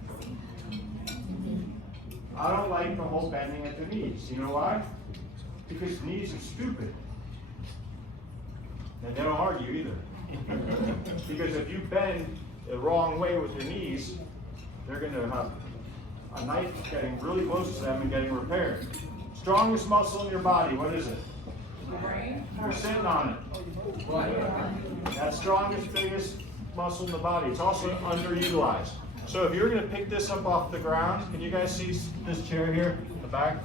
I don't like the whole bending at the knees. You know why? Because knees are stupid. And they don't argue either. Because if you bend the wrong way with your knees, they're going to have a knife getting really close to them and getting repaired. Strongest muscle in your body, what is it? You're sitting on it. That strongest, biggest muscle in the body. It's also underutilized. So if you're going to pick this up off the ground, can you guys see this chair here in the back?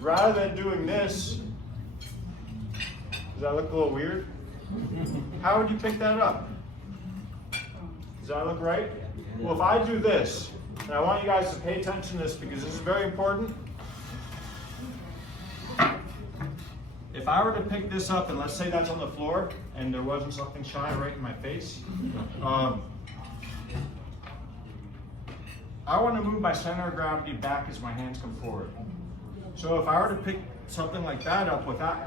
Rather than doing this, does that look a little weird? How would you pick that up? Does that look right? Well, if I do this, and I want you guys to pay attention to this because this is very important. If I were to pick this up, and let's say that's on the floor, and there wasn't something shining right in my face, I want to move my center of gravity back as my hands come forward. So if I were to pick something like that up with that,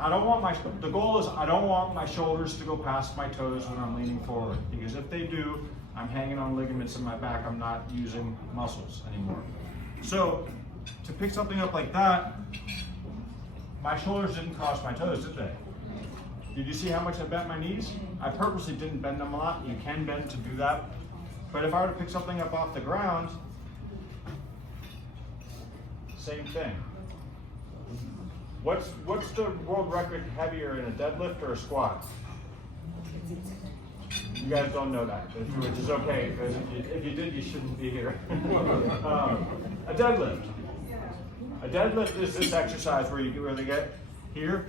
the goal is I don't want my shoulders to go past my toes when I'm leaning forward, because if they do, I'm hanging on ligaments in my back, I'm not using muscles anymore. So to pick something up like that, my shoulders didn't cross my toes, did they? Did you see how much I bent my knees? I purposely didn't bend them a lot. You can bend to do that. But if I were to pick something up off the ground, same thing. What's the world record heavier in a deadlift or a squat? You guys don't know that, which is okay, because if you did, you shouldn't be here. A deadlift. A deadlift is this exercise where they get here,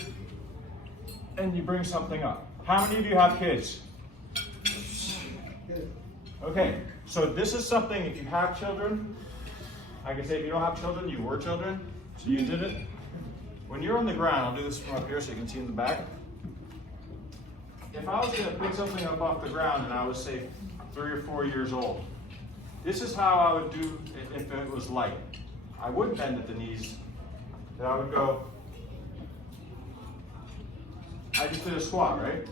and you bring something up. How many of you have kids? Okay, so this is something, if you have children, I can say if you don't have children, you were children, so you did it. when you're on the ground, I'll do this from up here so you can see in the back. If I was gonna pick something up off the ground and I was, say, 3 or 4 years old, this is how I would do it if it was light. I would bend at the knees, and I would go, I just did a squat, right?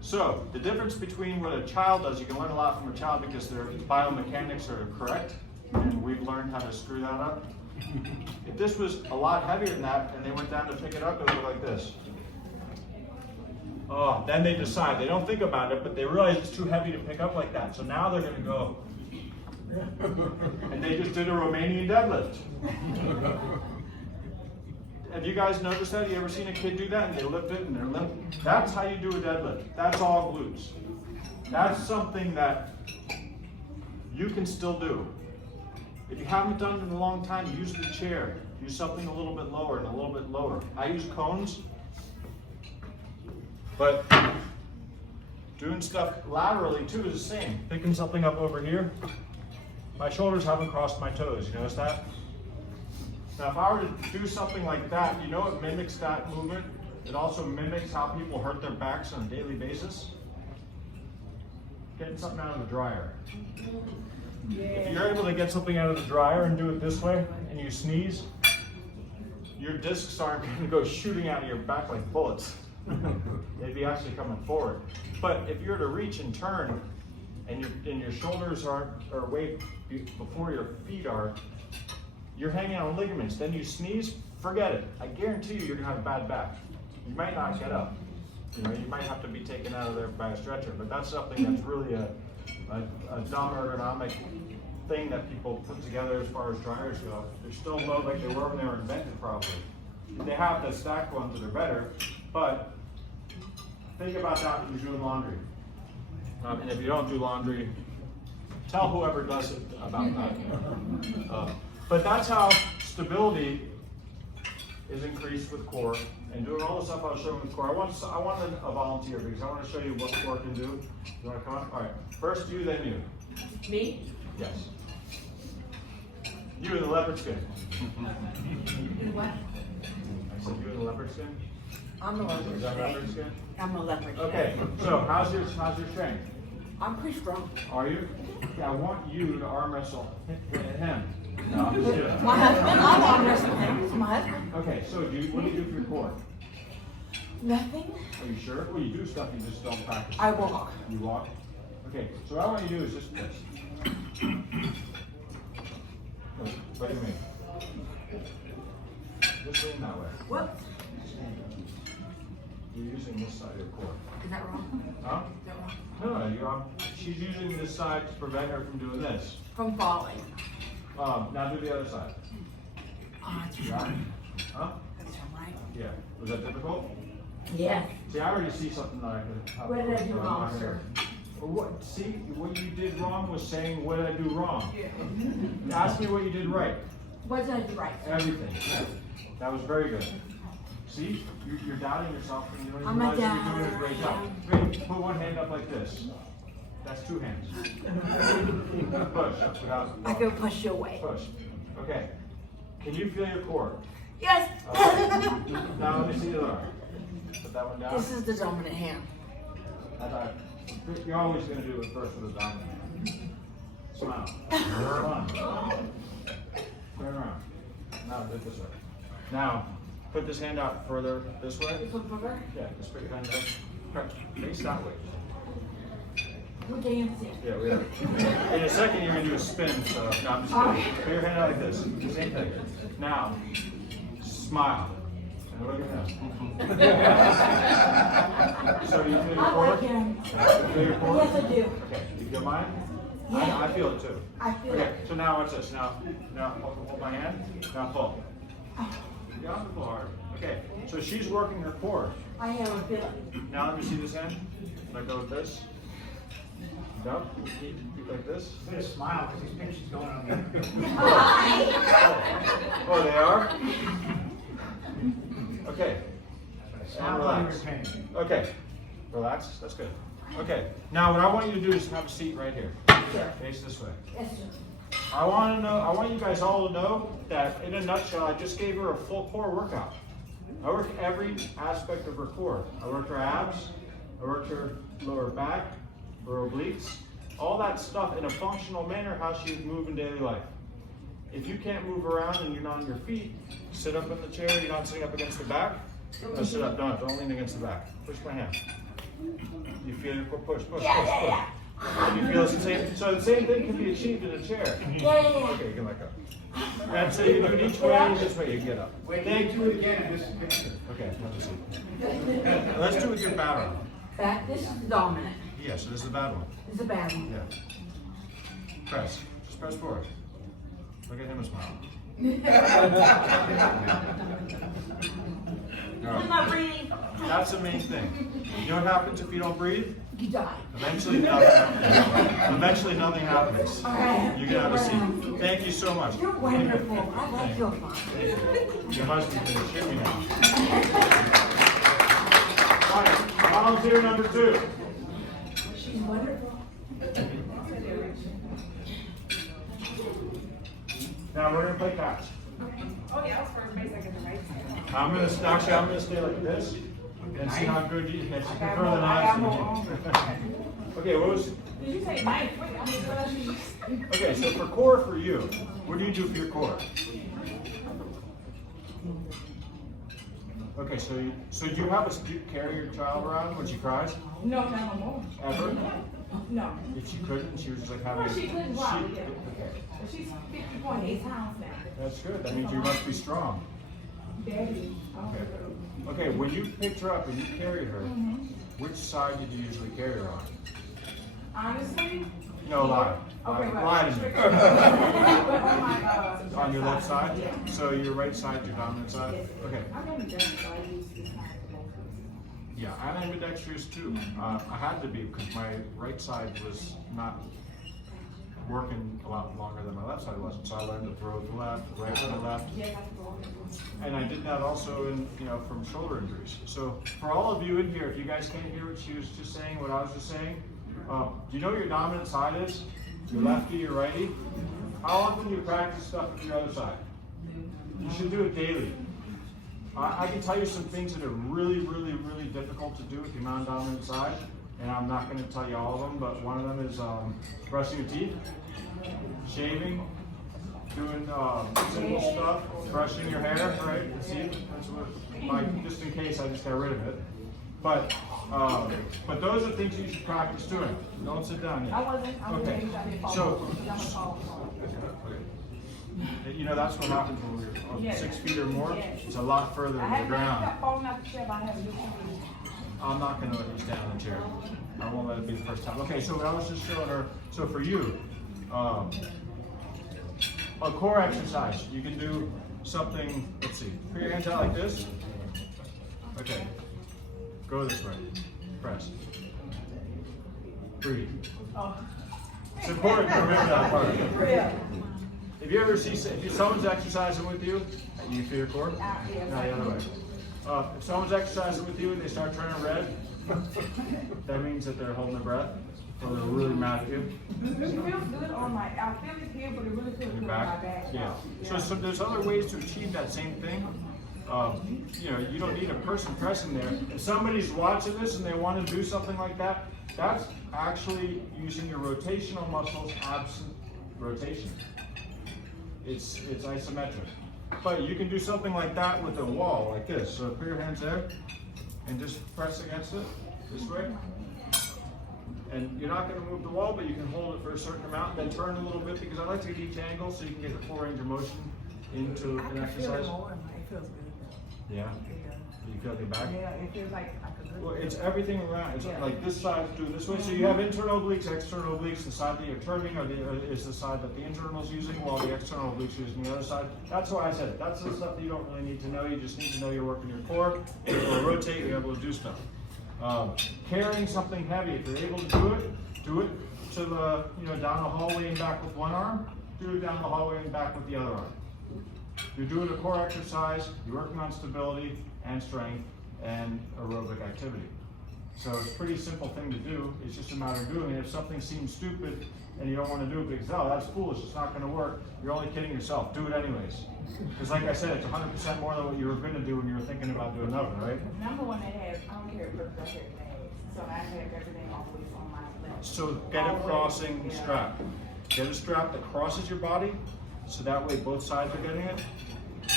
So, the difference between what a child does, you can learn a lot from a child because their biomechanics are correct, and we've learned how to screw that up. If this was a lot heavier than that, and they went down to pick it up, it would look like this. Oh, then they decide, they don't think about it, but they realize it's too heavy to pick up like that. So now they're gonna go, and they just did a Romanian deadlift. Have you guys noticed that? You ever seen a kid do that and they lift it and they're limp? That's how you do a deadlift. That's all glutes. That's something that you can still do. If you haven't done it in a long time, use the chair. Use something a little bit lower and a little bit lower. I use cones, but doing stuff laterally too is the same. Picking something up over here. My shoulders haven't crossed my toes, you notice that? Now if I were to do something like that, you know it mimics that movement? It also mimics how people hurt their backs on a daily basis. Getting something out of the dryer. If you're able to get something out of the dryer and do it this way, and you sneeze, your discs aren't going to go shooting out of your back like bullets. They'd be actually coming forward. But if you're to reach and turn, and your shoulders are way before your feet are, you're hanging on ligaments. Then you sneeze, forget it. I guarantee you, you're gonna have a bad back. You might not get up. You know, you might have to be taken out of there by a stretcher. But that's something that's really a dumb ergonomic thing that people put together as far as dryers go. They're still low like they were when they were invented, probably. They have the stacked ones that are better, but think about that when you're doing laundry. And if you don't do laundry, tell whoever does it about that. But that's how stability is increased with core. And doing all the stuff I was showing with core. I wanted a volunteer because I want to show you what core can do. You want to come on? All right. First you, then you. Me? Yes. You in the leopard skin. In what? I said you in the leopard skin. I'm a leopard. Is that leopard skin? I'm a leopard. Okay. So how's your strength? I'm pretty strong. Are you? Yeah, I want you to arm wrestle him. No, I'm just kidding. My husband, I'll arm wrestle him. It's my husband. Okay, so what do you do for your core? Nothing. Are you sure? Well, you do stuff, you just don't practice. I walk. You walk? Okay, so what I want you to do is just this. What do you mean? Just lean that way. What? You're using this side of your core. Is that wrong? Huh? Is that wrong? No, she's using this side to prevent her from doing this. From falling. Now do the other side. Oh, that's You got it? right. Huh? That's right. Yeah. Was that difficult? Yes. See, I already see something that I could help. What did I do with, so I'm wrong, not gonna- sir? Well, see, what you did wrong was saying, what did I do wrong? Yeah. Ask me what you did right. What did I do right? Everything. That was very good. See, you're doubting yourself and you don't even I'm not realize you're doing a doubting. great job. Great. Put one hand up like this. That's 2 hands. Push. Without, I can push you away. push. Okay. Can you feel your core? Yes. Okay. Now let me see the other arm. Put that one down. This is the dominant hand. You're always going to do it first with a dominant hand. Smile. Fun. Turn around. Now do it this way. Now, put this hand out further this way. Flip over. Yeah, just put your hand there. Right. Face that way. We're dancing. Yeah, we are. In a second, you're going to do a spin, so no, I'm just kidding. Put your hand out like this. Same thing. Now, smile. And look at him. So you feel your I core? like him. You feel your core? Yes, I do. Okay, you feel mine? Yeah. I feel it too. I feel Okay, it. so now watch this. Now hold my hand. Now pull. You don't have to pull hard. Okay, so she's working her core. I have a feeling. Now let me see this hand. Let go with this. No, keep like this. Better smile because these pictures going on there. Oh, they are? Okay. And Smile relax. while you're in pain. Okay. Relax. That's good. Okay. Now what I want you to do is have a seat right here. Face this way. Yes, sir. I want you guys all to know that in a nutshell, I just gave her a full core workout. I work every aspect of her core. I work her abs, I work her lower back, her obliques, all that stuff in a functional manner, how she would move in daily life. If you can't move around and you're not on your feet, sit up in the chair, you're not sitting up against the back. No, sit up, don't lean against the back. Push my hand. You feel your core, push. And you feel the same, so the same thing can be achieved in a chair. Okay, you can let go. And so you do it each way, this way you get up. Wait, they do it again in this picture. Okay, let's do it with your bad arm. Back, this is the dominant. Yeah, so this is the bad one. This is a bad one. Yeah. Press. Just press forward. Look at him and smile. I'm not breathing. That's the main thing. You know what happens if you don't breathe? You die. Eventually nothing happens. All right. You can have a seat. Thank you so much. You're wonderful. I like your mom. Your husband's gonna shoot me now. All right, volunteer number 2. She's wonderful. Now we're gonna play catch. Oh, yeah, I was first base, I get the right side. I'm gonna stay like this and see how good you can. I got more. Okay, what was? Did you say knife? Wait, I mean, Okay, so for core for you, what do you do for your core? Okay, so do you carry your child around when she cries? no, not no more. Ever? No. If she couldn't, she was just like having. No, she couldn't walk, yeah. Okay, But she's 50.8 pounds now. that's good. That means you must be strong. Daddy. Okay, when you picked her up and you carried her, which side did you usually carry her on? Honestly? No, lie. Okay, Lie to me. But on my, On your left side? Yeah. So your right side, your dominant side? Okay. I'm ambidextrous, so I use this hand for both of them. Yeah, I'm ambidextrous too. I had to be because my right side was not working a lot longer than my left side was. So I learned to throw with the left, right with the left. Yeah, I have to go. And I did that also in, from shoulder injuries. So for all of you in here, if you guys can't hear what she was just saying, what I was just saying, do you know what your dominant side is? Your lefty, your righty? How often do you practice stuff with your other side? You should do it daily. I can tell you some things that are really, really, really difficult to do with your non-dominant side, and I'm not going to tell you all of them, but one of them is brushing your teeth, shaving, doing simple stuff, brushing your hair, right? See, that's what, just in case I just got rid of it. But those are things you should practice doing. Don't sit down yet. I wasn't. Okay. So, that's what happens when we're 6 feet or more. It's a lot further to the ground. I'm not going to let you stand on the chair. I won't let it be the first time. Okay, so I was just showing her. So for you, a core exercise. You can do something. Let's see. Put your hands out like this. Okay. Go this way. Press. Breathe. It's important to remember that part. If you ever see, if someone's exercising with you, you feel your core? No, the other way. If someone's exercising with you and they start turning red, that means that they're holding their breath, or they're really mad at you. It feels good on my, I feel it here, but it really feels good on my back. Yeah. So there's other ways to achieve that same thing. You don't need a person pressing there. If somebody's watching this and they want to do something like that, that's actually using your rotational muscles absent rotation. It's isometric. But you can do something like that with a wall, like this. So put your hands there and just press against it this way. And you're not going to move the wall, but you can hold it for a certain amount, then turn a little bit, because I like to get each angle so you can get the full range of motion into an exercise. It feels good. Yeah? You feel your back? Yeah, it feels like I could. Well, it's everything around. It's Yeah. like this side do this way. So you have internal obliques, external obliques. The side that you're turning is the side that the internal is using, while the external obliques are using the other side. That's why I said it. That's the stuff that you don't really need to know. You just need to know you're working your core. You're able to rotate. You're able to do stuff. Carrying something heavy. If you're able to do it to the down the hallway and back with one arm. Do it down the hallway and back with the other arm. You're doing a core exercise. You're working on stability and strength and aerobic activity. So it's a pretty simple thing to do. It's just a matter of doing it. If something seems stupid, and you don't want to do it because, oh, that's foolish, it's not going to work. You're only kidding yourself. Do it anyways. Because like I said, it's 100% more than what you were going to do when you were thinking about doing nothing, right? Number one, it has, I don't care if it's everything, so I have everything always on my left. So get a Always, crossing yeah. strap. Get a strap that crosses your body, so that way both sides are getting it.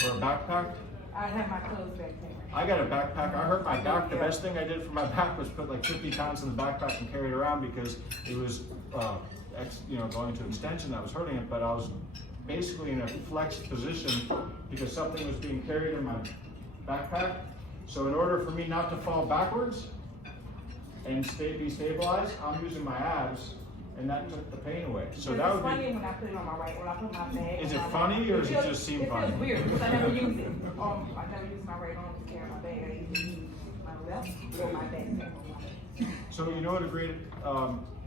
Or a backpack. I have my clothes back there. I got a backpack. I hurt my back. The best thing I did for my back was put like 50 pounds in the backpack and carry it around because it was, going to extension that was hurting it. But I was basically in a flexed position because something was being carried in my backpack. So in order for me not to fall backwards and be stabilized, I'm using my abs, and that took the pain away. So that would funny be. when I put it on my right, when I put my bag. Is on it my funny, right. or does it just seem funny? It feels weird because I never use it. I never use my right arm to carry my bag. I either use my left or my back. So you know what a great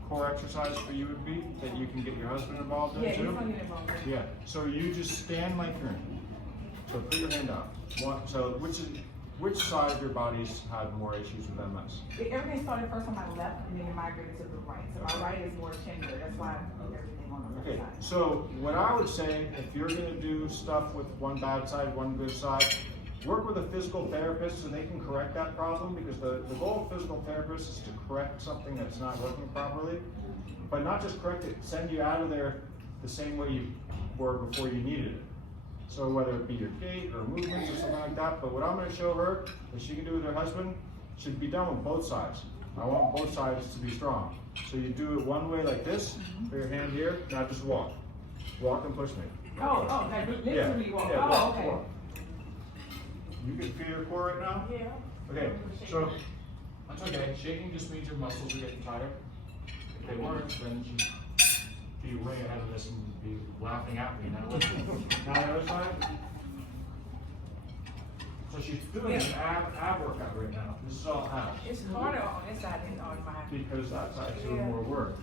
core exercise for you would be that you can get your husband involved in Yeah, too? he's gonna get involved. Yeah. So you just stand like you're in. So put your hand out. So which side of your body's had more issues with MS? Everything started first on my left and then it migrated to the right. So my right is more tender. That's why I put everything on the left Okay. side. So what I would say, if you're gonna do stuff with one bad side, one good side, work with a physical therapist so they can correct that problem, because the goal of physical therapists is to correct something that's not working properly, but not just correct it, send you out of there the same way you were before you needed it. So whether it be your gait or movements or something like that, but what I'm gonna show her, that she can do with her husband, should be done with both sides. I want both sides to be strong. So you do it one way like this, put your hand here, now just walk. Walk and push me. Oh, like literally walk. Yeah, Oh, walk, okay. walk. You can feel your core right now? Yeah. Okay, so, that's okay, shaking just means your muscles are getting tired. If they weren't, then you'd be way ahead of this and be laughing at me now. Now the other side. So she's doing an ab workout right now. This is all abs. It's harder on this side than on my. Because that side's doing more work.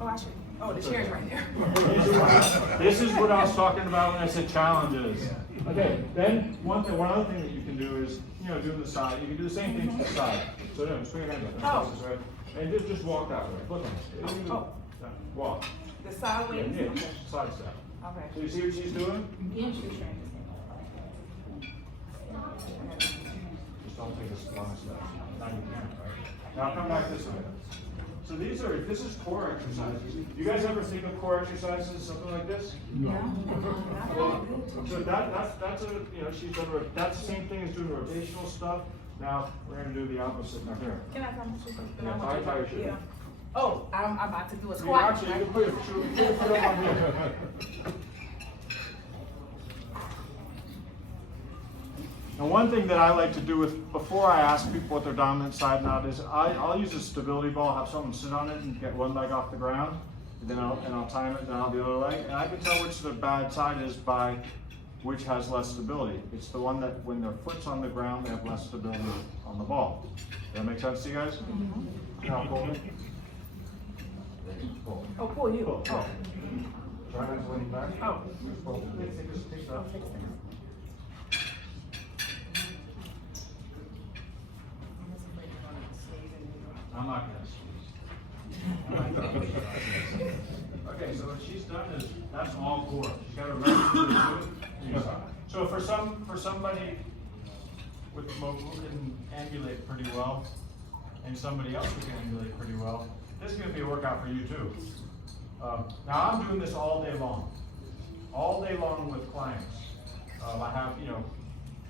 Oh, I should. Oh, the chair's right there. This is what I was talking about when I said challenges. Okay, then one other thing that you can do is, doing the side, you can do the same thing to the side. So no, swing your hand up. Oh. Right? And just walk that way. Look on it. Oh. Walk. The sideways? Yeah, Okay. side step. Okay. So you see what she's doing? Yeah, she's trying Just don't take a long step. Now you can, right? Now come back this way. So this is core exercises. You guys ever think of core exercises as something like this? Yeah. So that's she's done, that's the same thing as doing rotational stuff. Now, we're gonna do the opposite now here. Can I come to you? Yeah, tie your shoe. Yeah. Oh, I'm about to do a You squat. actually, you can put it up on here. Now, one thing that I like to do before I ask people what their dominant side knot is, I'll use a stability ball, have someone sit on it and get one leg off the ground, and then I'll time it, then I'll the other leg, and I can tell which the bad side is by which has less stability. It's the one that when their foot's on the ground, they have less stability on the ball. Does that make sense to you guys? Mm-hmm. Now pull me. Pull. Oh, pull you. Pull. Oh. Try not to lean back. Oh. Pull. Just take that. I'm not gonna squeeze. Okay, so what she's done is, that's all core. She's got a ready to do it. So for somebody who can ambulate pretty well, and somebody else who can ambulate pretty well, this is gonna be a workout for you too. Now I'm doing this all day long with clients. I have,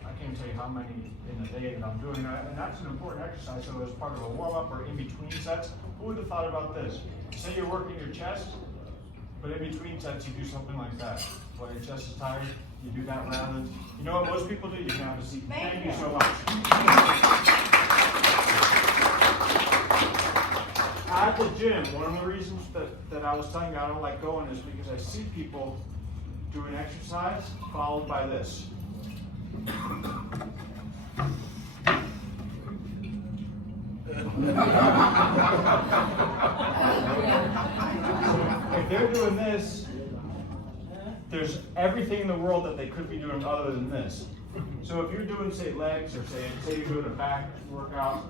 I can't tell you how many in a day that I'm doing, and that's an important exercise. So as part of a warm-up or in between sets, who would have thought about this? Say you're working your chest, but in between sets you do something like that. While your chest is tired, you do that rather than, you know what most people do? You can have a seat. Thank you so much. At the gym, one of the reasons that I was telling you I don't like going is because I see people do an exercise followed by this. If they're doing this, there's everything in the world that they could be doing other than this. So if you're doing, say, legs, or say you're doing a back workout,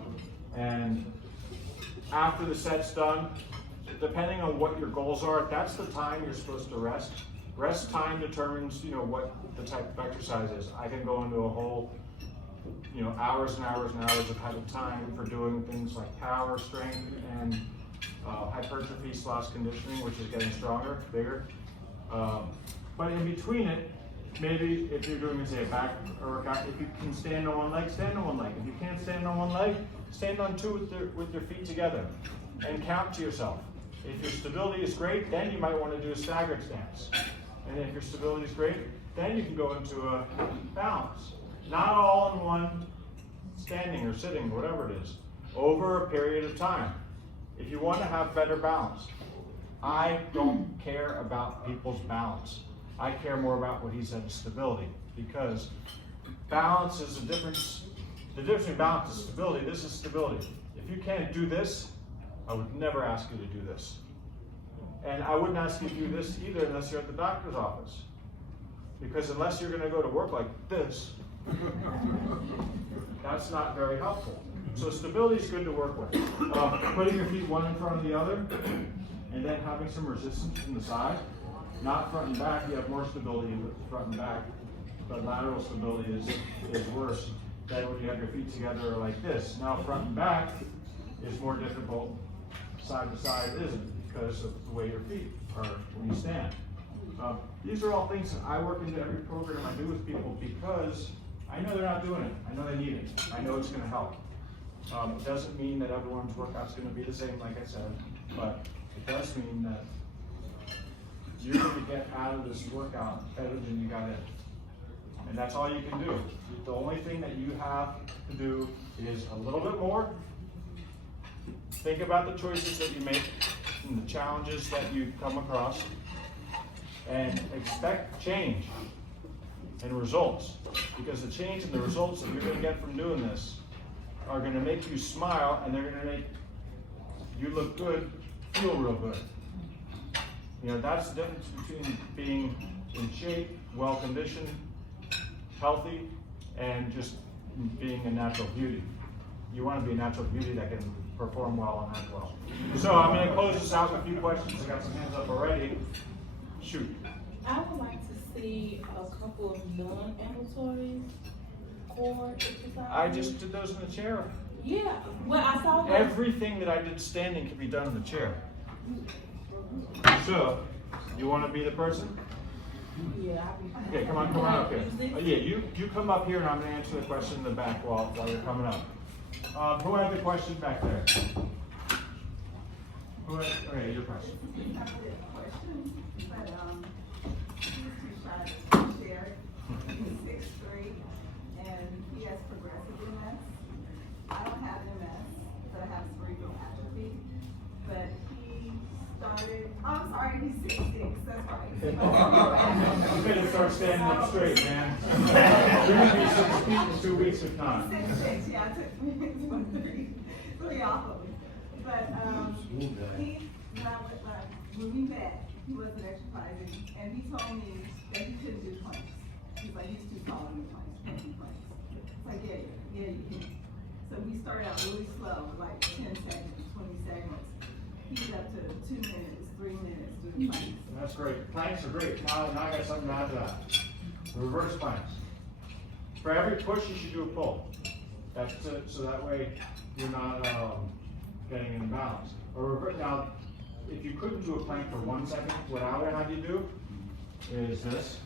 and after the set's done, depending on what your goals are, that's the time you're supposed to rest. Rest time determines, what the type of exercise is. I can go into a whole, hours and hours and hours of having time for doing things like power, strength, and hypertrophy / conditioning, which is getting stronger, bigger. But in between it, maybe if you're doing, say, a back workout, if you can stand on one leg, stand on one leg. If you can't stand on one leg, stand on two with your feet together and count to yourself. If your stability is great, then you might want to do a staggered stance. And if your stability is great, then you can go into a balance. Not all in one standing or sitting, whatever it is, over a period of time. If you want to have better balance, I don't care about people's balance. I care more about what he said is stability, because balance is the difference between balance and stability. This is stability. If you can't do this, I would never ask you to do this. And I wouldn't ask you to do this either unless you're at the doctor's office. Because unless you're going to go to work like this, that's not very helpful. So stability is good to work with. Putting your feet one in front of the other, and then having some resistance from the side. Not front and back, you have more stability in front and back, but lateral stability is worse than when you have your feet together like this. Now front and back is more difficult, side to side isn't, because of the way your feet are when you stand. These are all things that I work into every program I do with people, because I know they're not doing it. I know they need it. I know it's going to help. It doesn't mean that everyone's workout's going to be the same, like I said, but it does mean that you're going to get out of this workout better than you got in. And that's all you can do. The only thing that you have to do is a little bit more. Think about the choices that you make and the challenges that you come across, and expect change and results, because the change and the results that you're going to get from doing this are going to make you smile, and they're going to make you look good, feel real good. That's the difference between being in shape, well conditioned, healthy, and just being a natural beauty. You want to be a natural beauty that can perform well and act well. So I'm going to close this out with a few questions. I got some hands up already. Shoot. I would like to see a couple of non-ambulatory core exercises. I just did those in the chair. Yeah, well, I saw that. Everything that I did standing can be done in the chair. So, you want to be the person? Yeah, Okay, come on up here. Yeah, you come up here and I'm going to answer the question in the back while you're coming up. Who had the question back there? Okay, your question. I have a question, but he's too shy to share. He's 6'3", and he has progressive MS. I don't have MS, but I have cerebral atrophy. But he started, I'm sorry, he's 6'6", that's right. You better start standing up straight, man. You're going to be 6 feet in 2 weeks if not. 6'6", yeah, I took 3 off of me. But when we met, he wasn't exercising, and he told me that he couldn't do planks. He's like, he's too tall to do planks, can't do planks. It's like, yeah, you can. So we started out really slow, like 10 seconds, 20 seconds. He's up to 2 minutes, 3 minutes doing planks. That's great. Planks are great. Now I got something to add to that. Reverse planks. For every push, you should do a pull. That's so that way you're not getting in balance. Now, if you couldn't do a plank for 1 second, what I would have you do is this.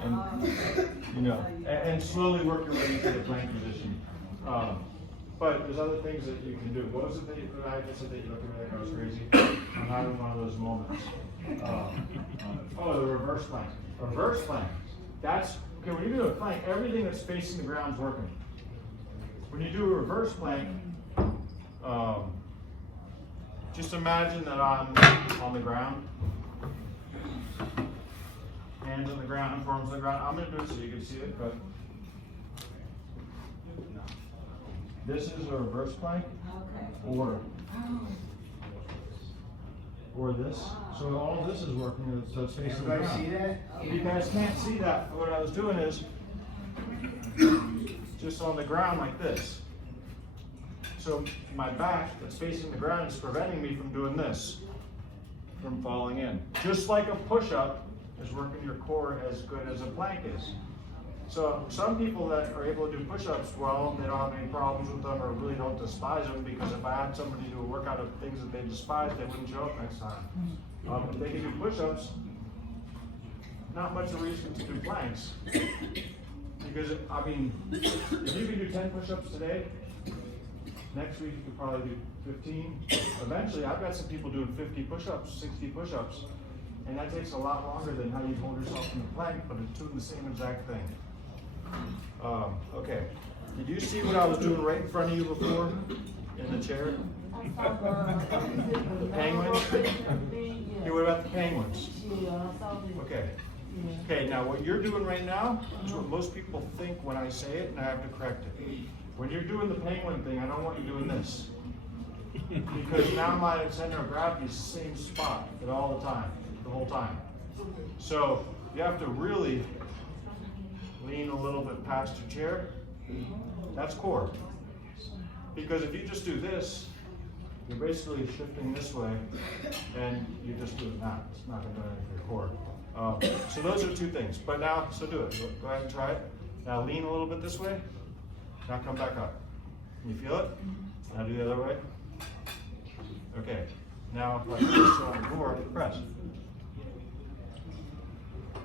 And slowly work your way into the plank position. But there's other things that you can do. What was it that I just said that you looked at me like I was crazy? I'm having one of those moments. The reverse plank. Reverse plank. That's, okay, when you do a plank, everything that's facing the ground is working. When you do a reverse plank, just imagine that I'm on the ground. Hands on the ground, forearms on the ground. I'm going to do it so you can see it, but this is a reverse plank, or this. So all this is working, so it's facing the ground. See that? You guys can't see that. What I was doing is just on the ground like this. So my back that's facing the ground is preventing me from doing this, from falling in. Just like a push-up is working your core as good as a plank is. So some people that are able to do push-ups well, they don't have any problems with them or really don't despise them, because if I had somebody do a workout of things that they despise, they wouldn't show up next time. If they can do push-ups, not much of a reason to do planks. Because, I mean, if you can do 10 push-ups today, next week you could probably do 15. Eventually, I've got some people doing 50 push-ups, 60 push-ups, and that takes a lot longer than how you hold yourself in the plank, but it's doing the same exact thing. Okay, did you see what I was doing right in front of you before, in the chair? The penguins? Okay, what about the penguins? Okay. Okay, now what you're doing right now is what most people think when I say it, and I have to correct it. When you're doing the penguin thing, I don't want you doing this. Because now my center of gravity is the same spot at all the time, the whole time. So you have to really lean a little bit past your chair. That's core. Because if you just do this, you're basically shifting this way, and you're just doing that. It's not going to do anything for your core. So those are two things. But now, so do it. Go ahead and try it. Now lean a little bit this way. Now come back up. Can you feel it? Now do the other way. Okay. Now, like this on the floor, press.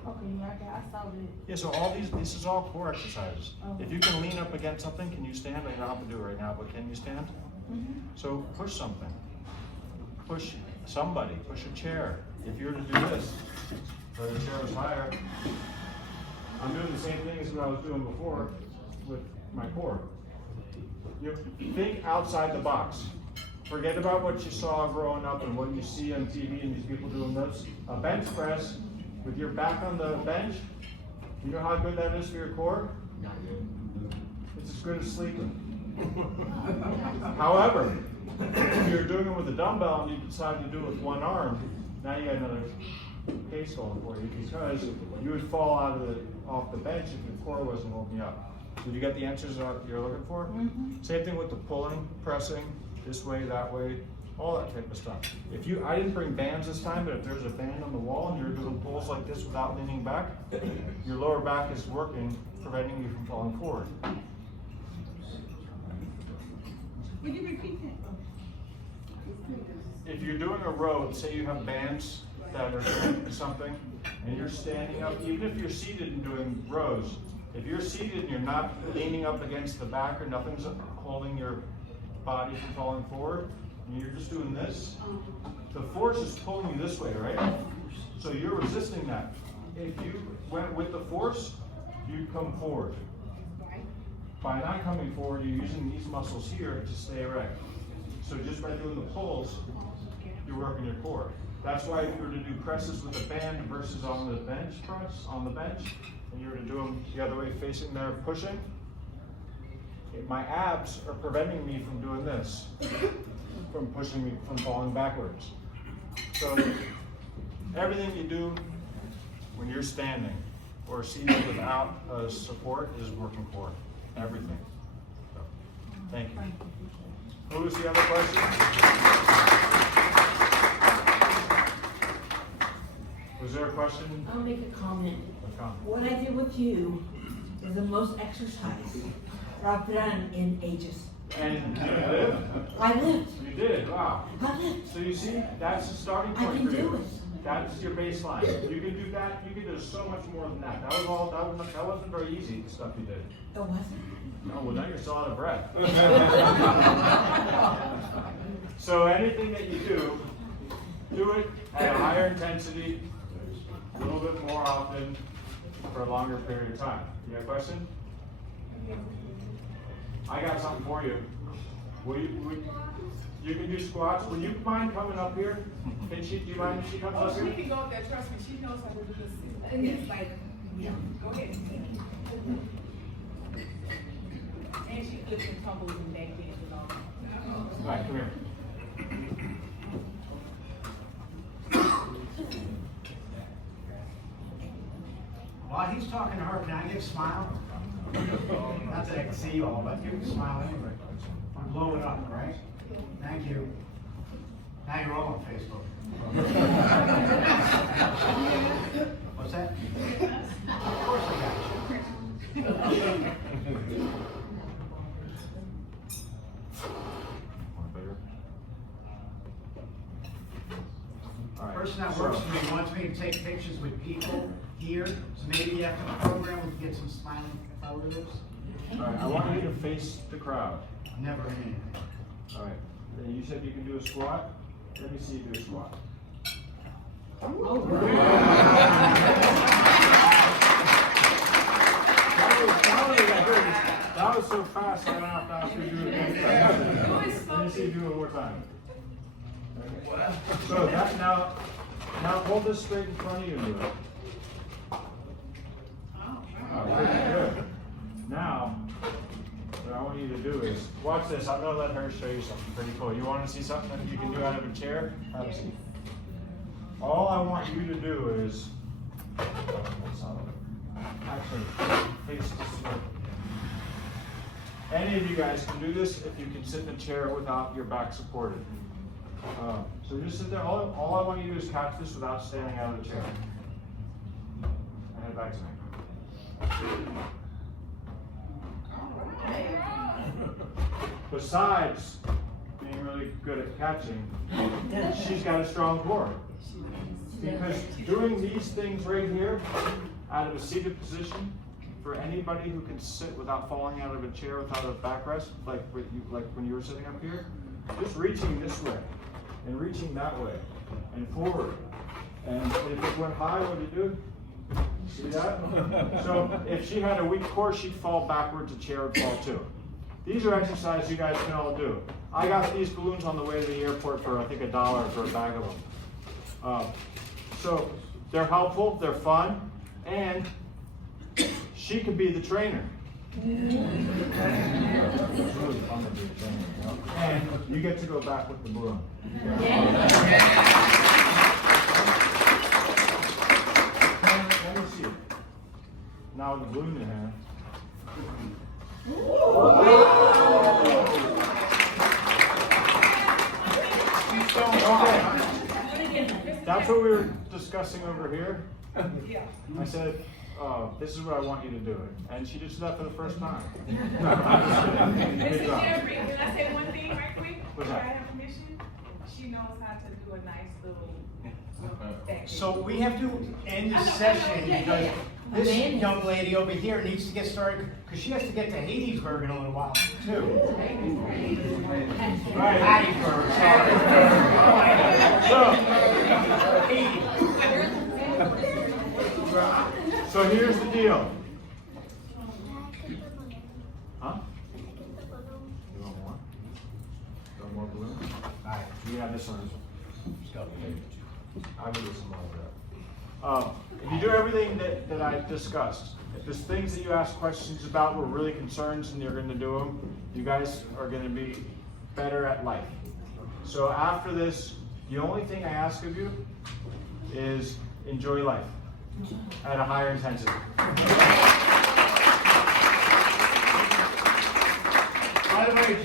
Okay, I saw it. Yeah, so all this is all core exercises. If you can lean up against something, can you stand? I don't have to do it right now, but can you stand? So push something. Push somebody. Push a chair. If you were to do this, or the chair was higher, I'm doing the same thing as what I was doing before with my core. You think outside the box. Forget about what you saw growing up and what you see on TV and these people doing this. A bench press with your back on the bench, you know how good that is for your core? It's as good as sleeping. However, if you're doing it with a dumbbell and you decide to do it with one arm, now you got another case going for you, because you would fall off the bench if your core wasn't holding you up. Did you get the answers that you're looking for? Same thing with the pulling, pressing, this way, that way, all that type of stuff. I didn't bring bands this time, but if there's a band on the wall and you're doing pulls like this without leaning back, your lower back is working, preventing you from falling forward. Would you repeat that? If you're doing a row, say you have bands that are doing something, and you're standing up, even if you're seated and doing rows, if you're seated and you're not leaning up against the back or nothing's holding your body from falling forward, and you're just doing this, the force is pulling you this way, right? So you're resisting that. If you went with the force, you come forward. By not coming forward, you're using these muscles here to stay erect. So just by doing the pulls, you're working your core. That's why if you were to do presses with a band versus on the bench press, on the bench, and you were to do them the other way facing there pushing, my abs are preventing me from doing this, from pushing me, from falling backwards. So everything you do when you're standing or seated without a support is working core. Everything. So, thank you. Who was the other question? Was there a question? I'll make a comment. A comment. What I did with you is the most exercise that I've done in ages. And you lived? I lived. You did, wow. I lived. So you see, that's the starting I point can for do you. it. That's your baseline. You can do that, you can do so much more than that. That wasn't very easy, the stuff you did. It wasn't. No, well now you're still out of breath. So anything that you do it at a higher intensity, a little bit more often, for a longer period of time. You have a question? I got something for you. You can do squats. Would you mind coming up here? Do you mind if she comes up She here? can go up there, trust me, she knows how to do this. It's like, yeah, go ahead. And she flips and tumbles and back bends and all that. All right, come here. While he's talking to her, can I give a smile? Not that I can see you all, but give a smile anyway. blow it up, right? Thank you. Now you're all on Facebook. What's that? Of course I got you. All right, Person that works for me wants me to take pictures with people here, so maybe after the program we can get some smiling photos. all right, I want you to face the crowd. Never in anything. All right, and you said you can do a squat? Let me see you do a squat. That was so fast, I don't have to ask you to do it again. Let me see you do it one more time. Okay. So that now hold this straight in front of you and do it. Good. Now, what I want you to do is, watch this, I'm gonna let her show you something pretty cool. You wanna see something that you can do out of a chair? Have a seat. All I want you to do is, actually, face this way. Any of you guys can do this if you can sit in a chair without your back supported. So just sit there, all I want you to do is catch this without standing out of the chair. And head back to me. Besides being really good at catching, she's got a strong core. Because doing these things right here, out of a seated position, for anybody who can sit without falling out of a chair without a backrest, like when you were sitting up here, just reaching this way, and reaching that way, and forward. And if it went high, what do you do? See that? So if she had a weak core, she'd fall backwards, a chair would fall too. These are exercises you guys can all do. I got these balloons on the way to the airport for I think $1 for a bag of them. So they're helpful, they're fun, and she could be the trainer. It's really fun to be a trainer, you know? And you get to go back with the balloon. Let me see. Now with the balloon in your hand. Okay. That's what we were discussing over here. Yeah. I said, this is what I want you to do. And she just did that for the first time. Mrs. Jeffrey, can I say one thing right quick? What's If I that? have permission? She knows how to do a nice little thing. So we have to end this session because this young lady over here needs to get started, because she has to get to Hattiesburg in a little while too. Right, Hattiesburg, sorry. So here's the deal. Huh? You want more? You want more balloon? Alright, you have this one. I will do some more of that. If you do everything that I discussed, if there's things that you ask questions about were really concerns and you're going to do them, you guys are going to be better at life. So after this, the only thing I ask of you is enjoy life at a higher intensity. By the way,